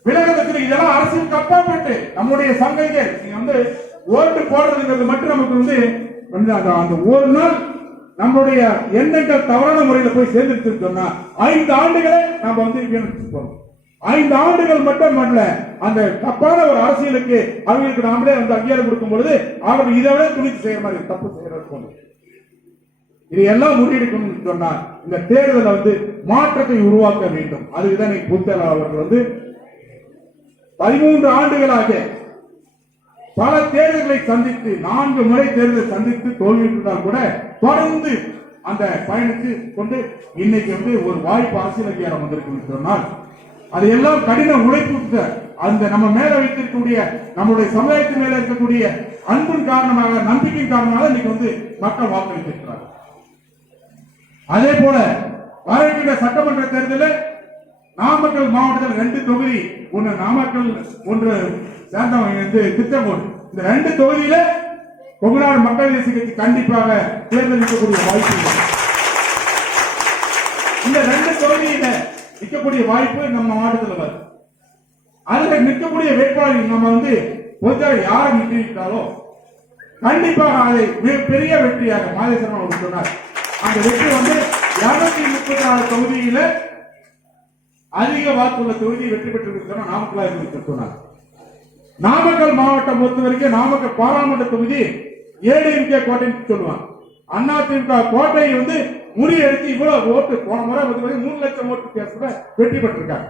விளக்கத்தில் இதெல்லாம் அரசியல் அப்பாற்பட்டு நம்முடைய சங்கங்கள் நீங்க வந்து ஓட்டு போடுறதுங்கிறது மட்டும் நமக்கு வந்து அந்த ஒரு நாள் நம்முடைய எண்ணங்கள் தவறான முறையில் போய் சேர்ந்துட்டு சொன்னா 5 ஆண்டுகளே நம்ம வந்து போறோம். 5 ஆண்டுகள் மட்டும் அல்ல, அந்த தப்பான ஒரு அரசியலுக்கு அவங்களுக்கு நாமளே வந்து அங்கீகாரம் கொடுக்கும் பொழுது அவர்கள் இதை விட துணிச்சு செய்யற மாதிரி தப்பு செய்யறது. இது எல்லாம் முறியடிக்கணும்னு சொன்னா இந்த தேர்தலை வந்து மாற்றத்தை உருவாக்க வேண்டும். அதுக்குதான் பொதுச்செயலாளர் அவர்கள் வந்து 13 ஆண்டுகளாக பல தேர்தல்களை சந்தித்து 4 முறை தேர்தலை சந்தித்து தோல்வியுற்றால் கூட தொடர்ந்து அந்த பயணித்து கொண்டு இன்னைக்கு வந்து ஒரு வாய்ப்பு அரசியல் அதிகாரம் வந்திருக்கு சொன்னால் அதையெல்லாம் கடின உழைப்பு அந்த நம்ம மேல வைத்திருக்கக்கூடிய நம்முடைய சமுதாயத்தின் மேல இருக்கக்கூடிய அன்பின் காரணமாக நம்பிக்கையின் காரணமாக இன்னைக்கு வந்து மக்கள் வாக்களித்திருக்கிறார். அதே போல வரக்கூடிய சட்டமன்ற தேர்தலில் நாமக்கல் மாவட்டத்தில் 2 தொகுதி, ஒன்று நாமக்கல், ஒன்று சேர்ந்தவங்க திருச்செங்கோடு, இந்த 2 தொகுதியில கொங்குநாடு மக்கள் தேசிய கட்சி கண்டிப்பாக தேர்தல் நிற்கக்கூடிய வாய்ப்பு. இந்த 2 தொகுதியில நிற்கக்கூடிய வாய்ப்பு நம்ம மாவட்டத்தில் வருது. அதுல நிற்கக்கூடிய வேட்பாளர் நம்ம வந்து பொதுவாக யாரை நிற்கிறாரோ கண்டிப்பாக அதை பெரிய வெற்றியாக மாதேஸ்வரன் அவர் சொன்னார். அந்த வெற்றி வந்து 234 தொகுதியில அதிக வாக்குள்ள தொகுதியை வெற்றி பெற்றிருக்க நாமக்கல் சொன்னார். நாமக்கல் மாவட்டம் பொறுத்த வரைக்கும் நாமக்கல் பாராளுமன்ற தொகுதி ஏடிஎம்கே கோட்டைன்னு சொல்லுவாங்க. அதிமுக கோட்டையை வந்து முறியடித்து இவ்வளவு ஓட்டு போன முறை 3 லட்சம் ஓட்டு கேஸ்ல வெற்றி பெற்றிருக்காங்க.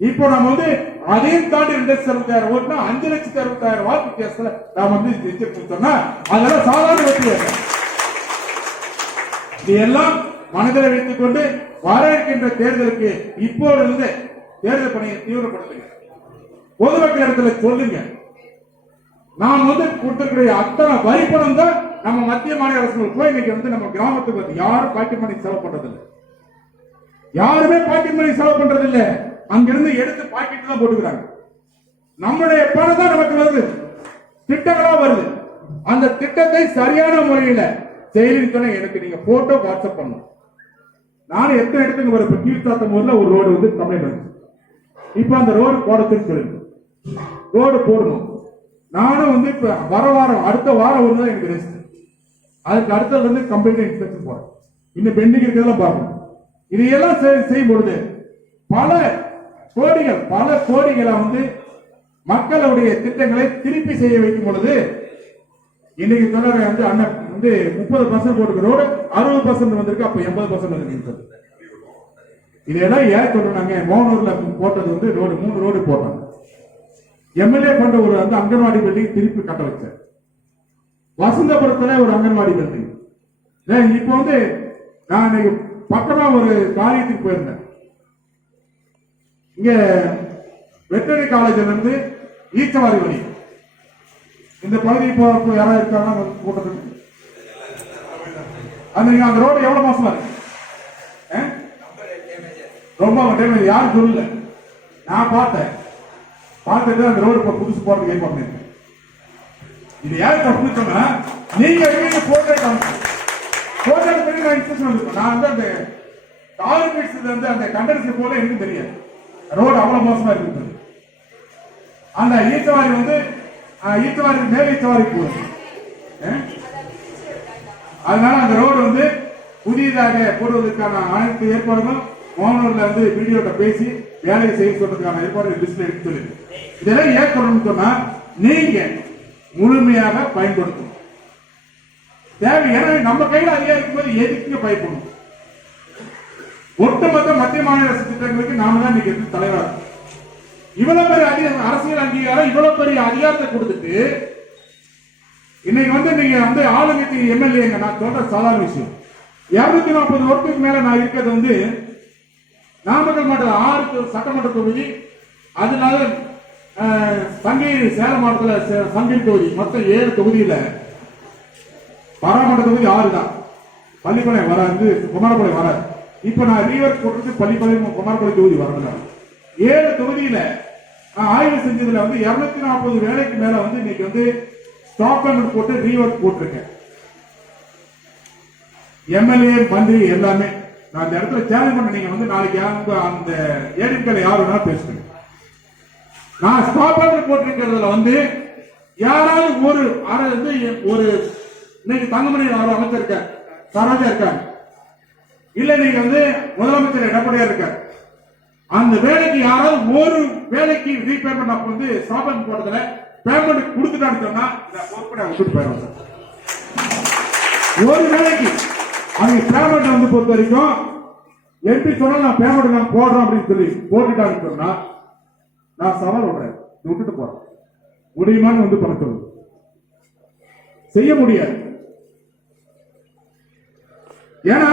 இப்போ நம்ம வந்து அதையும் தாண்டி 2,60,000 ஓட்டுனா 5,60,000 வாக்கு கேஸ்ல நாம வந்து ஜெயிச்சிருக்கோம்னா அதெல்லாம் சாதாரண வெற்றி. இதெல்லாம் மனதில் வைத்துக் கொண்டு வர இருக்கின்ற தேர்தலுக்கு இப்போது தேர்தல் பணியை தீவிரப்படுத்துங்க. பொதுமக்கள் இடத்துல சொல்லுங்க. நாம் வந்து கொடுத்திருக்கிற அத்தனை வரிப்பணம் தான் நம்ம மத்திய மாநில அரசுகள் போய் இன்னைக்கு வந்து நம்ம கிராமத்துக்கு வந்து யாரும் பாக்கெட் மணி செலவு பண்றது இல்லை. யாருமே பாக்கெட் மணி செலவு பண்றது இல்லை. அங்கிருந்து எடுத்து பாக்கெட் தான் போட்டுக்கிறாங்க. நம்முடைய பணம் தான் நமக்கு வருது, திட்டங்களா வருது. அந்த திட்டத்தை சரியான முறையில் செயலில் எனக்கு நீங்க போட்டோ வாட்ஸ்அப் பண்ணணும். நானும் எத்தனை இடத்துக்கு வர கீழ்த்தாத்தம் ஊர்ல ஒரு ரோடு வந்து தமிழ் இப்ப அந்த ரோடு போடத்துன்னு சொல்லுங்க. ரோடு போடணும். நானும் வந்து இப்ப வர வாரம் அடுத்த வாரம் ஒன்று தான் எனக்கு ரெஸ்ட். அதுக்கு அடுத்தது வந்து கம்ப்யூட்டர் இன்ஸ்பெக்ஷன் போறேன். இன்னும் பெண்டிங் இருக்கிறதெல்லாம் பார்க்கணும். இதையெல்லாம் செய்யும் பொழுது பல கோடிகளை வந்து மக்களுடைய திட்டங்களை திருப்பி செய்ய வைக்கும் பொழுது இன்னைக்கு சொல்ற வந்து அண்ணன் வந்து 30% போட்டு ரோடு 60% வந்திருக்கு. அப்ப 80% வந்து இதெல்லாம் ஏன் சொல்றாங்க? மோனூர்ல போட்டது வந்து ரோடு 3 ரோடு போட்டாங்க. எம்எல்ஏ பண்ற ஒரு வந்து அங்கன்வாடி பில்டிங் திருப்பி கட்ட வச்சார். வசந்தபுரத்துல ஒரு அங்கன்வாடி பில்டிங். இப்ப வந்து நான் இன்னைக்கு பக்கமா ஒரு காரியத்துக்கு போயிருந்தேன். இங்க வெட்டரி காலேஜ்ல இருந்து ஈச்சவாரி வழி இந்த பகுதி போறப்ப யாராவது இருக்காங்க கூட்டத்துக்கு அந்த ரோடு எவ்வளவு மோசமா இருக்கு? ரொம்ப டேமேஜ். யாரும் சொல்லல, நான் பார்த்துட்டு அந்த ரோடு புதுசு போறதுக்கு ஏற்பாடு பண்ணிருக்கேன். இது யாரு தப்பு சொன்னா நீங்க போட்டோ பண்ணி நான் இன்ஸ்ட்ரக்ஷன் வந்திருக்கேன். நான் வந்து அந்த காலேஜ் வந்து அந்த கண்டன்சி போல எனக்கு தெரியாது. ரோடு அவ்வளவு மோசமா இருக்கு. அந்த ஈச்சவாரி வந்து ஈச்சவாரி மேல் ஈச்சவாரி போகுது. அதனால அந்த ரோடு வந்து புதியதாக போடுவதற்கான அனைத்து ஏற்பாடுகளும் மோகனூர்ல வந்து வீடியோட்ட பேசி வேலையை செய்ய சொல்றதுக்கான ஏற்பாடு லிஸ்ட்ல எடுத்து சொல்லி இதெல்லாம் ஏற்படணும்னு சொன்னா நீங்க முழுமையாக பயன்படுத்தணும். தேவை. ஏன்னா நம்ம கையில் அதிகாரிக்கும் போது எதுக்குங்க பயப்படணும்? ஒட்டுமொத்த மத்திய மாநில அரசு திட்டங்களுக்கு நாம தான் இன்னைக்கு தலைவர். இவ்வளவு பெரிய அரசியல் அங்கீகாரம், இவ்வளவு பெரிய அதிகாரத்தை கொடுத்துட்டு இன்னைக்கு வந்து நீங்க வந்து ஆளுங்கட்சி எம்எல்ஏங்க, நான் சொல்ற சாதாரண விஷயம். 240 வருஷத்துக்கு மேல நான் இருக்கிறது வந்து நாமக்கல் மாவட்ட 6 சட்டமன்ற தொகுதி, அதனால சங்ககிரி சேலம் மாவட்டத்தில் சங்ககிரி தொகுதி மொத்தம் 7 தொகுதியில பாராளுமன்ற தொகுதி 6 தான். பள்ளிப்பாளையம் வராது, குமாரபாளையம் வராது. இப்ப நான் ரீவர்ஸ் போட்டு பள்ளிப்பாளையம் குமாரபாளையம் தொகுதி வரணும். 7 தொகுதியில நான் ஆய்வு செஞ்சதுல வந்து 240 வேலைக்கு மேல வந்து இன்னைக்கு வந்து ஸ்டாப் பேமெண்ட் போட்டு ரீஒர்க் போட்டிருக்கேன். எம்எல்ஏ மந்திரி எல்லாமே நான் அந்த இடத்துல சேலஞ்ச் பண்ண, நீங்க வந்து நாளைக்கு அந்த ஏடிஎம்கேல யார் வேணாலும் பேசுங்க. நான் ஸ்டாப் பேமெண்ட் போட்டிருக்கிறதுல வந்து யாராவது ஒரு ஒரு இன்னைக்கு தங்கமணி அமைச்சர் இருக்க, சரோஜா இருக்காங்க, இல்ல நீங்க வந்து முதலமைச்சர் எடப்பாடியார் இருக்காரு, அந்த வேலைக்கு யாராவது ஒரு வேலைக்கு ரீபேமெண்ட் அப்ப வந்து ஸ்டாப் பேமெண்ட் போட்டதுல பேமெண்ட் கொடுத்துட்டான்னு சொன்னா இந்த பொறுப்பை விட்டுட்டு போயிடும் சார். ஒரு வேலைக்கு அவங்க பேமெண்ட் வந்து பொறுத்த வரைக்கும் எப்படி சொன்னா நான் பேமெண்ட் நான் போடுறோம் அப்படின்னு சொல்லி போட்டுட்டான்னு சொன்னா நான் சவால் விடுறேன், விட்டுட்டு போறேன். முடியுமான்னு வந்து பண்ண சொல்லுங்க. செய்ய முடியாது. ஏன்னா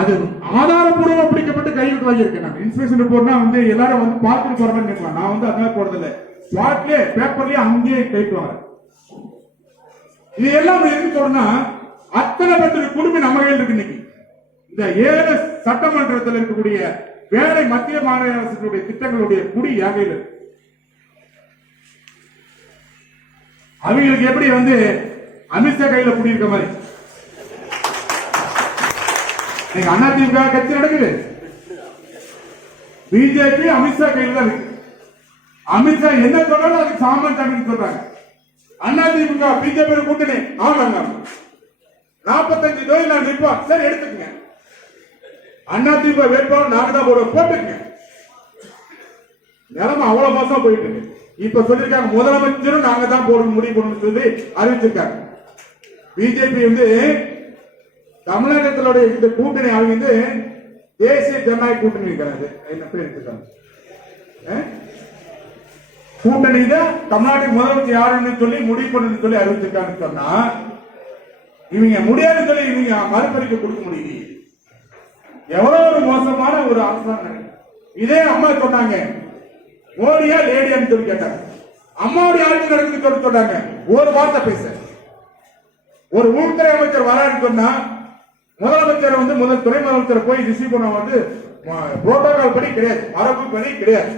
அது ஆதாரப்பூர்வமா பிடிக்கப்பட்டு கையெழுத்து வாங்கியிருக்கேன். நான் இன்ஸ்பெக்ஷன் ரிப்போர்ட்னா வந்து எல்லாரும் வந்து பார்த்துட்டு போற மாதிரி நினைக்கலாம். நான் வந்து அதான் போறது இல்லை, ஸ்பாட்லயே பேப்பர்லயே அங்கேயே கைட்டு வாங்க. இது எல்லாம் எதுக்கு சொல்றேன்னா அத்தனை பேருக்கு குடும்பம் நம்ம கையில் இருக்கு. இன்னைக்கு இந்த 7 சட்டமன்றத்தில் இருக்கக்கூடிய வேலை மத்திய மாநில அரசுடைய திட்டங்களுடைய குடி யாகையில் இருக்கு. அவங்களுக்கு எப்படி வந்து அமித்ஷா கையில குடியிருக்க மாதிரி அதிமுக கட்சி நடக்குது, பிஜேபி அமித்ஷா கையில் தான் இருக்கு. அமித்ஷா என்ன சொன்னாலும் அதுக்கு சாமான் தமிழ் சொல்றாங்க. அதிமுக பிஜேபி கூட்டணி ஆமாங்க 45 தொழில் நான் நிற்போம், சரி எடுத்துக்கங்க. அதிமுக வேட்பாளர் நாங்க தான் போட்டுக்கங்க. நிலைமை அவ்வளவு மோசம் போயிட்டு இருக்கு. இப்ப சொல்லிருக்காங்க முதலமைச்சரும் நாங்க தான் போட முடிவு பண்ணணும் சொல்லி அறிவிச்சிருக்காங்க. பிஜேபி வந்து தமிழகத்தினுடைய இந்த கூட்டணி அவங்க வந்து தேசிய ஜனநாயக கூட்டணி இருக்கிறது. என்ன பேர் இருக்காங்க கூட்டணி தான் தமிழ்நாட்டுக்கு முதலமைச்சர் யாருன்னு சொல்லி முடிவு பண்ணு சொல்லி அறிவிச்சிருக்காங்க. சொன்னா இவங்க முடியாதுன்னு சொல்லி இவங்க மறுபரிக்க கொடுக்க முடியல. எவ்வளவு ஒரு மோசமான ஒரு அரசாங்கம். இதே அம்மா சொன்னாங்க மோடியா லேடியான்னு சொல்லி கேட்டாங்க. அம்மாவுடைய ஆட்சி நடக்குது சொல்லி சொன்னாங்க. ஒரு வார்த்தை பேச ஒரு உள்துறை அமைச்சர் வரான்னு சொன்னா முதலமைச்சர் வந்து துணை முதலமைச்சர் போய் ரிசீவ் பண்ண வந்து புரோட்டோகால் படி கிடையாது, மரபு படி கிடையாது.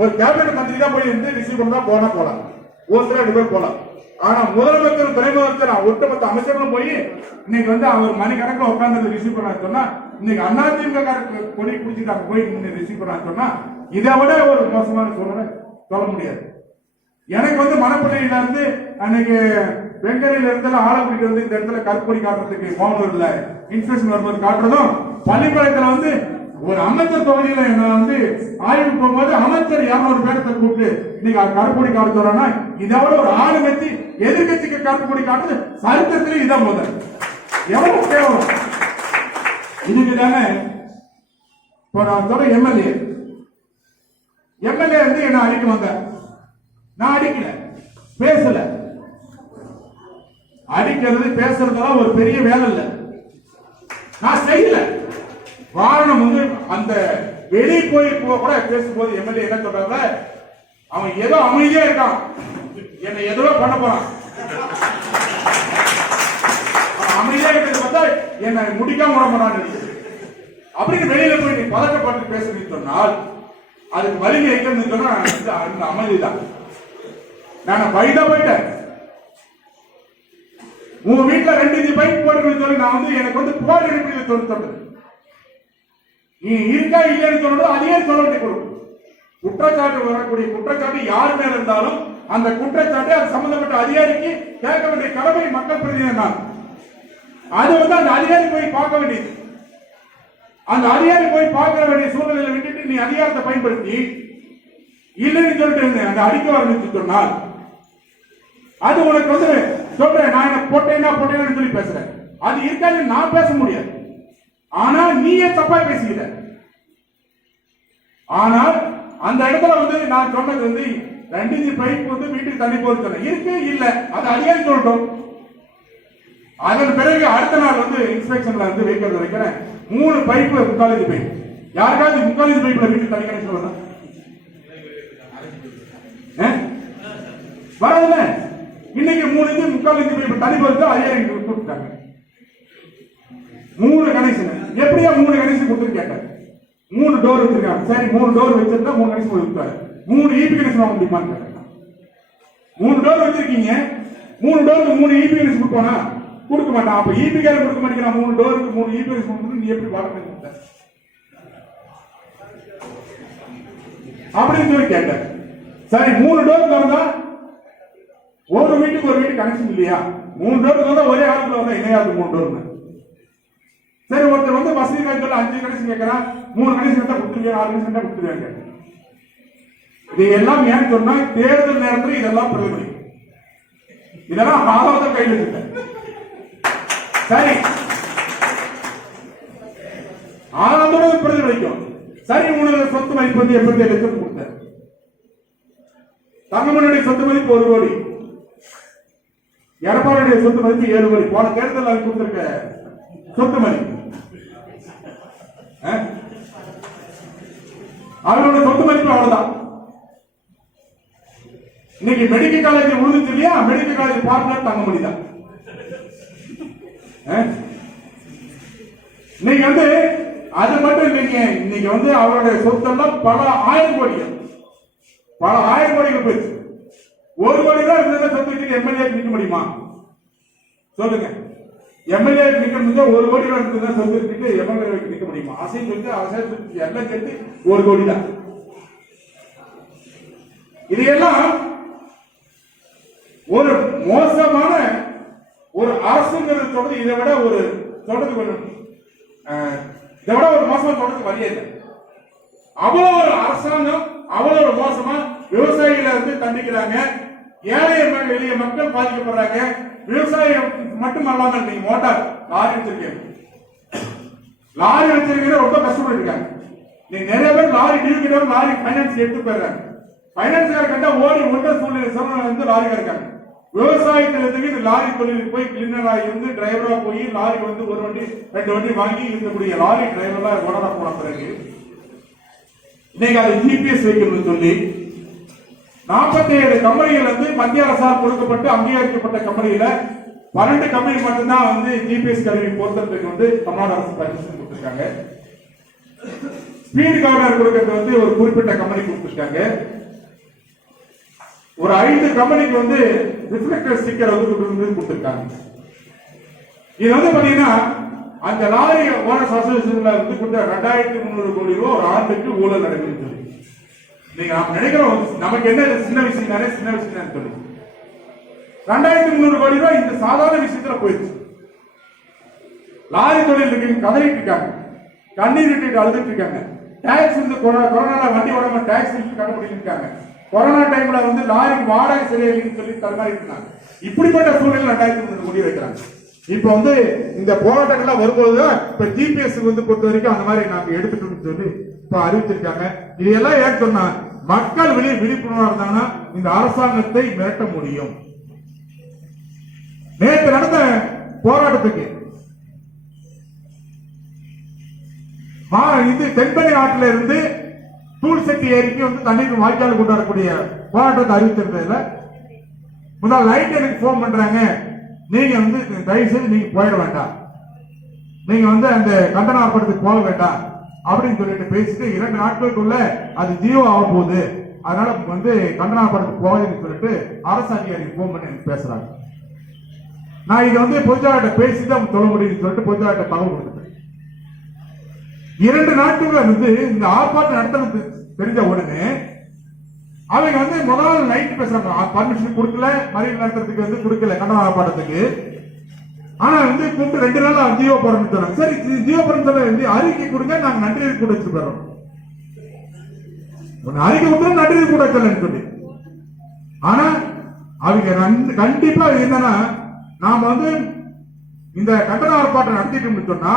ஒரு கேபினட் மந்திரி தான் போய் இருந்து ரிசீவ் பண்ணா போலாம், ஒருத்தர் 2 பேர் போலாம். ஆனா முதலமைச்சர் துணை முதலமைச்சர் ஒட்டுமொத்த அமைச்சர்களும் போய் இன்னைக்கு வந்து அவர் மணிக்கணக்கில் உட்கார்ந்து ரிசீவ் பண்ண சொன்னா இன்னைக்கு அதிமுக கொடி பிடிச்சிட்டு போய் ரிசீவ் பண்ண சொன்னா இதை விட ஒரு மோசமான சூழ்நிலை சொல்ல முடியாது. எனக்கு வந்து மணப்பள்ளியில இருந்து அன்னைக்கு வெங்கரையில இடத்துல ஆலக்குடிக்கு வந்து இந்த இடத்துல கருப்பொடி காட்டுறதுக்கு போனூர்ல இன்ஸ்பெக்ஷன் வரும்போது காட்டுறதும், பள்ளிப்பாளையத்துல வந்து ஒரு அமைச்சர் தொகுதியில என்ன வந்து ஆய்வு போகும்போது அமைச்சர் 200 பேரத்தை கூப்பிட்டு இன்னைக்கு கருப்பொடி காட்ட சொல்றா இதை விட ஒரு ஆளுங்கட்சி எதிர்கட்சிக்கு கருப்பொடி காட்டுறது சரித்திரத்திலே இதான் முதல். எவ்வளவு கேவலம் இதுக்கு தானே இப்போ நான் சொல்ற எம்எல்ஏ வந்து என்ன அடிக்க வந்த, நான் அடிக்கல, பேசல. அடிக்கிறது பேசுறதெல்லாம் ஒரு பெரிய வேலை இல்ல, நான் செய்யல. காரணம் வந்து அந்த வெளியே போய் கூட பேசும்போது எம்எல்ஏ என்ன சொல்றாங்க, அவன் ஏதோ அமைதியா இருக்கான், என்ன ஏதோ பண்ண போறான், அமைதியா இருக்கிறது பார்த்தா என்ன முடிக்காம விட போறான்னு அப்படின்னு வெளியில போய் நீ பதட்டப்பட்டு பேசுறீன்னு சொன்னால் அதுக்கு வலிமை வைக்கணும்னு சொன்னா அந்த அமைதிதான். நான் பைதா போயிட்டேன். உங்க வீட்டுல 2 இன்ச்சு பைப் போடுன்னு சொல்லி நான் வந்து எனக்கு வந்து புகார் எடுப்பீங்க சொல்றது. நீ இருக்கா இல்லைன்னு சொல்றது அதையே சொல்ல வேண்டிய கொடுக்கும். குற்றச்சாட்டு வரக்கூடிய குற்றச்சாட்டு யார் மேல இருந்தாலும் அந்த குற்றச்சாட்டு அது சம்பந்தப்பட்ட அதிகாரிக்கு கேட்க வேண்டிய கடமை மக்கள் பிரதிநிதி. அது வந்து அந்த அதிகாரி போய் பார்க்க வேண்டியது. அந்த அதிகாரி போய் பார்க்க வேண்டிய சூழ்நிலையில விட்டுட்டு நீ அதிகாரத்தை பயன்படுத்தி இல்லைன்னு சொல்லிட்டு அந்த அடிக்க வரணும்னு சொன்னால் அது உனக்கு வந்து சொல்றேன், நான் என்ன போட்டேன்னா சொல்லி பேசுறேன். அது இருக்காது, நான் பேச முடியாது. ஆனா நீயே தப்பா பேசிக்கிட்ட. ஆனால் அந்த இடத்துல வந்து நான் சொன்னது வந்து 2 இன்ச்சு பைப் வந்து வீட்டுக்கு தண்ணி போறது சொன்னேன். இருக்கு இல்ல அது அதிகாரி சொல்லட்டும். அதன் பிறகு அடுத்த நாள் வந்து இன்ஸ்பெக்ஷன்ல வந்து வைக்கிறது வைக்கிறேன் 3 பைப்பு 3/4 இன்ச்சு பைப். யாருக்காவது 3/4 இன்ச்சு பைப்ல வீட்டுக்கு தண்ணி கனெக்ஷன் வருதா? வரல. இன்னைக்கு 3 இன்ச்சு 3/4 இன்ச்சு பைப் தண்ணி போறது அதிகாரி கொடுத்துட்டாங்க. 3 கனெக்ஷன். எப்படியா 3 கனெக்ஷன் கொடுத்துன்னு கேட்டேன். 3 டோர் வச்சிருக்காங்க. சரி 3 டோர் வச்சிருந்தா 3 கனெக்ஷன் கொடுத்தாரு. 3 ஈபி கனெக்ஷன் வாங்க முடியுமான்னு கேட்டேன். 3 டோர் வச்சிருக்கீங்க, 3 டோருக்கு 3 ஈபி கனெக்ஷன் கொடுப்பானா? கொடுக்க மாட்டான். அப்ப ஈபி கார கொடுக்க மாட்டேங்கிறான், 3 டோருக்கு 3 ஈபி கனெக்ஷன் கொடுத்து நீ எப்படி வாடகை கொடுத்த அப்படின்னு சொல்லி கேட்டேன். சரி 3 டோர் திறந்தா ஒரு வீட்டுக்கு ஒரு வீட்டு கனெக்ஷன் இல்லையா? 3 டோர் திறந்தா ஒரே ஆளுக்குள்ள வந்தா இணையாது 3 டோர்னு. சரி ஒருத்தர் வந்து வசதி காலத்துல 5 கனெக்ஷன் கேட்கறான், 3 கனெக்ஷன் தான் கொடுத்துருவேன், 6 கனெக்ஷன் தான் கொடுத்துருவாங்க. இது எல்லாம் ஏன்னு சொன்னா தேர்தல் நேரத்தில் இதெல்லாம் பிரதிபலிக்கும். இதெல்லாம் ஆளாத கையில் வச்சுட்ட. சரி ஆளாதோட பிரதிபலிக்கும். சரி உனக்கு சொத்து மதிப்பு வந்து 87 லட்சம் கொடுத்த, தங்கமனுடைய சொத்து மதிப்பு 1 கோடி, எடப்பாடியுடைய சொத்து மதிப்பு 7 கோடி. போன தேர்தல் அது கொடுத்திருக்க சொத்து மதிப்பு. அவரோட சொத்து மதிப்பு அவ்வளவுதான். இன்னைக்கு மெடிக்கல் காலேஜ் உழுதுச்சு இல்லையா? மெடிக்கல் காலேஜ் பார்ட்னர் தங்கமணி தான். இன்னைக்கு வந்து அது மட்டும் இல்லைங்க, இன்னைக்கு வந்து அவருடைய சொத்தெல்லாம் பல ஆயிரம் கோடிகள் போயிடுச்சு. 1 கோடி தான் இருந்ததை சொத்து எம்எல்ஏ நிக்க முடியுமா சொல்லுங்க? எம்எல்ஏ நிக்க முடிஞ்சா 1 கோடி ரூபாய் இருந்ததை சொத்து எம்எல்ஏ நிக்க முடியுமா? அசை சொல்லி எல்லாம் சேர்த்து 1 கோடி தான். இது எல்லாம் ஒரு மோசமான ஒரு அரசுங்கிறது சொல்றது. இதை விட ஒரு சொல்றது இதை விட ஒரு மோசமா சொல்றது வழியே இல்லை. அவ்வளவு ஒரு அரசாங்கம் அவ்வளவு ஒரு மோசமா விவசாயிகளை வந்து தண்டிக்கிறாங்க, ஏழை எளிய மக்கள் பாதிக்கப்படுறாங்க. விவசாயம் மட்டும் அல்லாமல் நீங்க மோட்டார் லாரி வச்சிருக்கீங்க ரொம்ப கஷ்டப்பட்டு இருக்காங்க. நீங்க நிறைய பேர் லாரி டியூ லாரி பைனான்ஸ் எடுத்து போயிடுறாங்க. பைனான்ஸ்கார கண்டா ஓடி ஒன்ற சூழ்நிலை வந்து லாரியா இருக்காங்க. விவசாயத்திலிருந்து இந்த லாரி தொழிலுக்கு போய் கிளீனரா இருந்து டிரைவரா போய் லாரி வந்து 1 வண்டி 2 வண்டி வாங்கி இருக்கக்கூடிய லாரி டிரைவர்ல உடனே போன பிறகு இன்னைக்கு அது ஜிபிஎஸ் வைக்கணும்னு சொல்லி 47 கம்பெனிகள் வந்து மத்திய அரசால் கொடுக்கப்பட்டு அங்கீகரிக்கப்பட்ட கம்பெனியில 12 கம்பெனி மட்டும்தான் வந்து ஜிபிஎஸ் கருவி பொருத்தத்துக்கு வந்து தமிழ்நாடு அரசு பர்மிஷன் கொடுத்திருக்காங்க. ஸ்பீடு கவர்னர் கொடுக்கிறது வந்து ஒரு குறிப்பிட்ட கம்பெனி கொடுத்திருக்காங்க. ஒரு 5 கம்பெனிக்கு வந்து ரிஃப்ளெக்டர் ஸ்டிக்கர் வந்து கொடுத்திருக்காங்க. இது வந்து பாத்தீங்கன்னா அந்த லாரி ஓனர்ஸ் அசோசியேஷன்ல வந்து கொடுத்த 2300 கோடி ரூபாய் ஒரு ஆண்டுக்கு ஊழல் நடக்குதுன்னு சொல்லி நீங்க நாம நினைக்கிறோம் நமக்கு என்ன சின்ன விஷயம் தானே சொல்லி 2300 கோடி ரூபாய் இந்த சாதாரண விஷயத்துல போயிடுச்சு. லாரி தொழில் கதறிட்டு இருக்காங்க, கண்ணீர் விட்டு அழுதுட்டு இருக்காங்க. டாக்ஸ் வந்து கொரோனா வண்டி உடம்பு டாக்ஸ் கண்டுபிடிச்சு இருக்காங்க. கொரோனா டைம்ல வந்து லாரி வாடகை சரியில்லைன்னு சொல்லி தருமாறி இருந்தாங்க. இப்படிப்பட்ட சூழ்நிலை 2300 கோடி வைக்கிறாங்க. இப்ப வந்து இந்த போராட்டங்கள்லாம் வரும்போது இப்ப ஜிபிஎஸ் வந்து பொறுத்த வரைக்கும் அந்த மாதிரி நாங்க எடுத்துக்கணும்னு சொல்லி இப்ப அறிவிச்சிருக்காங்க. இதெல்லாம் ஏன் சொன்னா மக்கள் விழிப்புணர்வா இருந்தாங்கன்னா இந்த அரசாங்கத்தை மிரட்ட முடியும். நேற்று நடந்த போராட்டத்துக்கு இது தென்பெண்ணை ஆற்றில இருந்து தூள்செட்டி ஏரிக்கு வந்து தண்ணீர் வாய்க்கால் கொண்டாடக்கூடிய போராட்டத்தை அறிவிச்சிருந்ததுல முதல் லைட் எனக்கு போன் பண்றாங்க, நீங்க வந்து தயவு செய்து நீங்க போயிட வேண்டாம், நீங்க வந்து அந்த கண்டன ஆர்ப்பாட்டத்துக்கு போக வேண்டாம் அப்படின்னு சொல்லிட்டு பேசிட்டு 2 நாட்களுக்குள்ள அது ஜியோ ஆக போகுது, அதனால வந்து கண்டன ஆர்ப்பாட்டத்துக்கு போகுதுன்னு சொல்லிட்டு அரசு அதிகாரி போன் பண்ணி எனக்கு பேசுறாங்க. நான் இதை வந்து பொதுச்சாளர்கிட்ட பேசிட்டு சொல்ல முடியும்னு சொல்லிட்டு பொதுச்சாளர்கிட்ட தகவல் கொடுத்துட்டேன். 2 நாட்கள் வந்து இந்த ஆர்ப்பாட்டம் நடத்த தெரிஞ்ச உடனே அவங்க வந்து முதல் நைட் பேசுறாங்க, பர்மிஷன் கொடுக்கல, மறியல் நடத்துறதுக்கு வந்து கொடுக்கல கண்டன ஆர்ப்பாட்டத்துக்கு. ஆனா வந்து கூப்பிட்டு 2 நாள் ஜியோ போறோம்னு சொன்னாங்க. சரி ஜியோ போறோம்னு அறிக்கை கொடுங்க, நாங்க நன்றி கூட வச்சுட்டு போறோம். அறிக்கை கொடுத்தா நன்றி கூட வச்சலன்னு சொல்லி. ஆனா அவங்க கண்டிப்பா என்னன்னா நாம வந்து இந்த கண்டன ஆர்ப்பாட்டம் நடத்திட்டோம்னு சொன்னா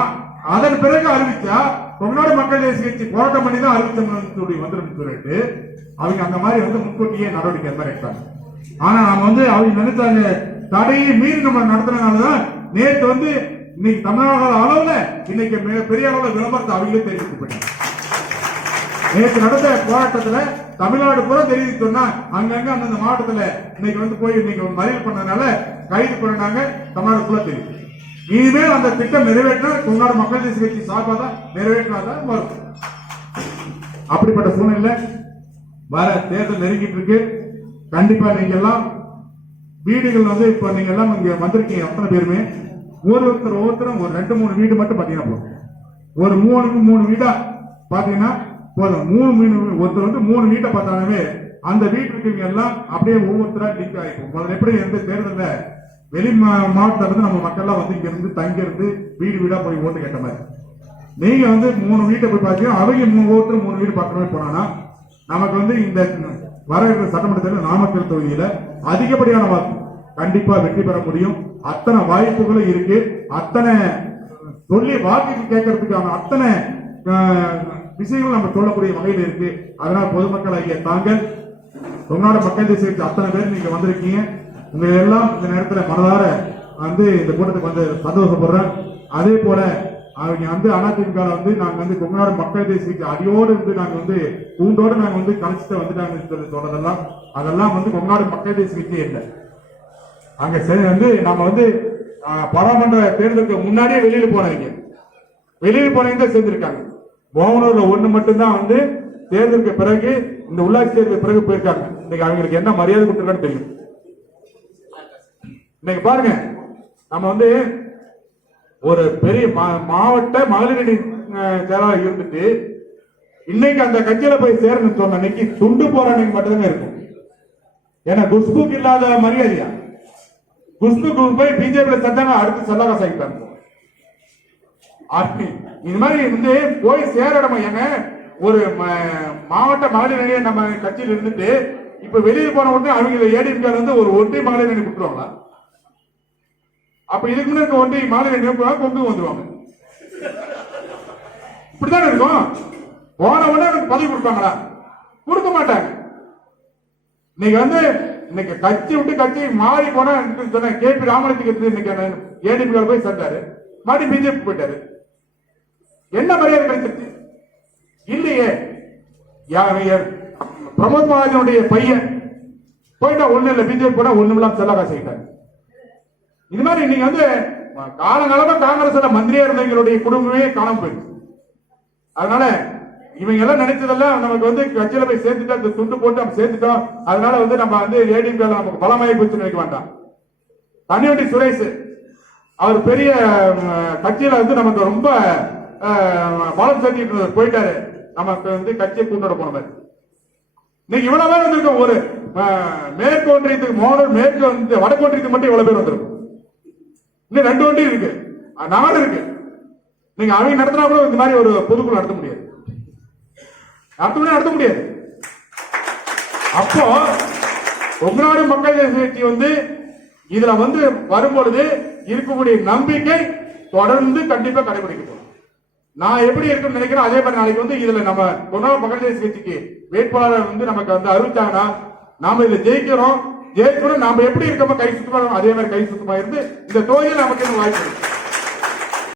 அதன் பிறகு அறிவிச்சா தமிழ்நாடு மக்கள் தேசிய கட்சி போராட்டம் பண்ணி தான் அறிவிச்சோம்னு சொல்லி வந்துடும் சொல்லிட்டு அவங்க அந்த மாதிரி வந்து முன்கூட்டியே நடவடிக்கை மாதிரி எடுத்தாங்க. ஆனா நாம வந்து அவங்க நினைச்சாங்க தடையை மீறி நம்ம நடத்தினாலதான் நேற்று வந்து இன்னைக்கு தமிழ்நாடு அளவுல இன்னைக்கு மிகப்பெரிய அளவுல விளம்பரத்தை அவங்களே தெரிவிக்கப்பட்டாங்க. நேற்று நடந்த போராட்டத்துல தமிழ்நாடு பூரா தெரிவித்து சொன்னா அங்கங்க அந்தந்த மாவட்டத்துல இன்னைக்கு வந்து போய் இன்னைக்கு மறியல் பண்ணதுனால கைது பண்ணாங்க. தமிழ்நாடு பூரா தெரியும். இனிமேல் அந்த திட்டம் நிறைவேற்றினா தமிழ்நாடு மக்கள் தேசிய கட்சி சார்பாக தான் நிறைவேற்றினாதான் வரும். அப்படிப்பட்ட சூழ்நிலை வர தேர்தல் நெருங்கிட்டு இருக்கு. கண்டிப்பா நீங்க எல்லாம் வீடுகள் வந்து இப்ப நீங்க எல்லாம் இங்க வந்திருக்கீங்க அத்தனை பேருமே ஒவ்வொருத்தரும் ஒரு 2-3 வீடு மட்டும் பாத்தீங்கன்னா போதும். ஒரு 3 வீடா பாத்தீங்கன்னா போதும். 3 ஒருத்தர் வந்து 3 வீட்டை பார்த்தாலுமே அந்த வீட்டுக்கு எல்லாம் அப்படியே ஒவ்வொருத்தரா லிங்க் ஆயிடும். முதல்ல எப்படி எந்த தேர்தல்ல வெளி மாவட்டத்துல இருந்து நம்ம மக்கள் எல்லாம் வந்து இங்க இருந்து தங்கி இருந்து வீடு வீடா போய் ஓட்டு கேட்ட மாதிரி நீங்க வந்து 3 வீட்டை போய் பாத்தீங்கன்னா அவங்க ஒவ்வொருத்தரும் 3 வீடு பார்க்க மாதிரி போனா நமக்கு வந்து இந்த வர இருக்கிற சட்டமன்ற தேர்தல் நாமக்கல் தொகுதியில அதிகப்படியான வாக்கு கண்டிப்பா வெற்றி பெற முடியும். அத்தனை வாய்ப்புகளும் இருக்கு. அத்தனை சொல்லி வாக்கு கேட்கறதுக்கான அத்தனை விஷயங்கள் நம்ம சொல்லக்கூடிய வகையில் இருக்கு. அதனால பொதுமக்கள் ஐயா தாங்கள் தமிழ்நாடு மக்கள் தேசிய அத்தனை பேர் நீங்க வந்திருக்கீங்க. உங்க எல்லாம் இந்த நேரத்தில் மனதார வந்து இந்த கூட்டத்துக்கு வந்து சந்தோஷப்படுறேன். அதே போல அவங்க வந்து அதிமுக வந்து நாங்க வந்து தமிழ்நாடு மக்கள் தேசியக்கு அடியோடு இருந்து நாங்க வந்து கூண்டோடு நாங்க வந்து கழிச்சுட்டு வந்துட்டாங்க சொல்றதெல்லாம் அதெல்லாம் வந்து தமிழ்நாடு மக்கள் தேசியக்கே இல்லை. அங்க வந்து நம்ம வந்து பாராளுமன்ற தேர்தலுக்கு முன்னாடியே வெளியில போனவங்க தான் சேர்ந்திருக்காங்க. மோகனூர்ல ஒண்ணு மட்டும்தான் வந்து தேர்தலுக்கு பிறகு இந்த உள்ளாட்சி தேர்தலுக்கு பிறகு போயிருக்காங்க. இன்னைக்கு அவங்களுக்கு என்ன மரியாதை கொடுத்துருக்கான்னு தெரியும். இன்னைக்கு பாருங்க, நம்ம வந்து ஒரு பெரிய மாவட்ட மகளிரணி செயலாளர் இருந்துட்டு இன்னைக்கு அந்த கட்சியில போய் சேரணும்னு சொன்ன இன்னைக்கு துண்டு போராட்டம் மட்டும்தான் இருக்கும். ஏன்னா குஷ்புக்கு இல்லாத மரியாதையா குஷ்புக்கு போய் பிஜேபி சத்தாங்க அடுத்து செல்லாக சாய்ப்பாங்க. இந்த மாதிரி வந்து போய் சேரணும். ஏங்க ஒரு மாவட்ட மகளிர் நம்ம கட்சியில் இருந்துட்டு இப்ப வெளியே போன உடனே அவங்க ஏடிஎம்கே வந்து ஒரு ஒன்றிய மகளிர் அணி கொடுத்துருவாங்களா? அப்ப இதுக்கு முன்னாடி ஒன்றிய மகளிர் அணி கொண்டு வந்துருவாங்க. இப்படித்தானே இருக்கும். போன உடனே எனக்கு பதவி கொடுப்பாங்களா? கொடுக்க மாட்டாங்க. இன்னைக்கு வந்து இன்னைக்கு கட்சி விட்டு கட்சி மாறி போனா சொன்ன கேபி ராமலிங்கத்துக்கு இன்னைக்கு ஏடிஎம்கே போய் சேர்ந்தாரு, மறுபடியும் பிஜேபி போயிட்டாரு. என்ன மரியாதை கிடைச்சிருச்சு? இல்லையே. பிரமோத் மகாஜனுடைய பையன் போயிட்டா ஒண்ணு இல்ல, பிஜேபி போனா ஒண்ணுமில்லாம் செல்லாக செய்யிட்டாங்க. இது மாதிரி நீங்க வந்து காலகாலமா காங்கிரஸ் மந்திரியா இருந்தவங்களுடைய குடும்பமே காணாம போயிடுச்சு. அதனால இவங்க எல்லாம் நினைச்சதெல்லாம் நமக்கு வந்து கட்சியில போய் சேர்த்துட்டா துண்டு போட்டு நம்ம சேர்த்துட்டோம், அதனால வந்து நம்ம வந்து ஏடிஎம்கே நமக்கு பலமாயி போச்சு நினைக்க வேண்டாம். தனிவண்டி சுரேஷ் அவர் பெரிய கட்சியில வந்து நமக்கு ரொம்ப பலம் சேர்த்திட்டு போயிட்டாரு. நமக்கு வந்து கட்சியை கூட்டோட போன மாதிரி இன்னைக்கு இவ்வளவு பேர் வந்திருக்கோம். ஒரு மேற்கு ஒன்றியத்துக்கு மோனூர் மேற்கு வந்து வடக்கு ஒன்றியத்துக்கு மட்டும் இவ்வளவு பேர் வந்திருக்கும். இன்னும் 2 ஒன்றியம் இருக்கு, 4 இருக்கு. நீங்க அவங்க நடத்தினா கூட இந்த மாதிரி ஒரு பொதுக்குழு நடத்த முடியாது. நடத்த முடியாது. அப்போ தமிழ்நாடு மக்கள் கட்சி வந்து இதுல வந்து வரும்பொழுது இருக்கக்கூடிய நம்பிக்கை தொடர்ந்து கண்டிப்பா கடைபிடிக்கப்படும். நான் எப்படி இருக்குன்னு நினைக்கிறேன் அதே மாதிரி நாளைக்கு வந்து இதுல நம்ம தமிழ்நாடு மக்கள் தேசிய கட்சிக்கு வேட்பாளர் வந்து நமக்கு வந்து அறிவிச்சாங்கன்னா நாம இதுல ஜெயிக்கிறோம். நாம எப்படி இருக்கோமோ கை சுத்தமா அதே மாதிரி கை சுத்தமா இருந்து இந்த தொகுதியில் நமக்கு வாய்ப்பு இருக்கு.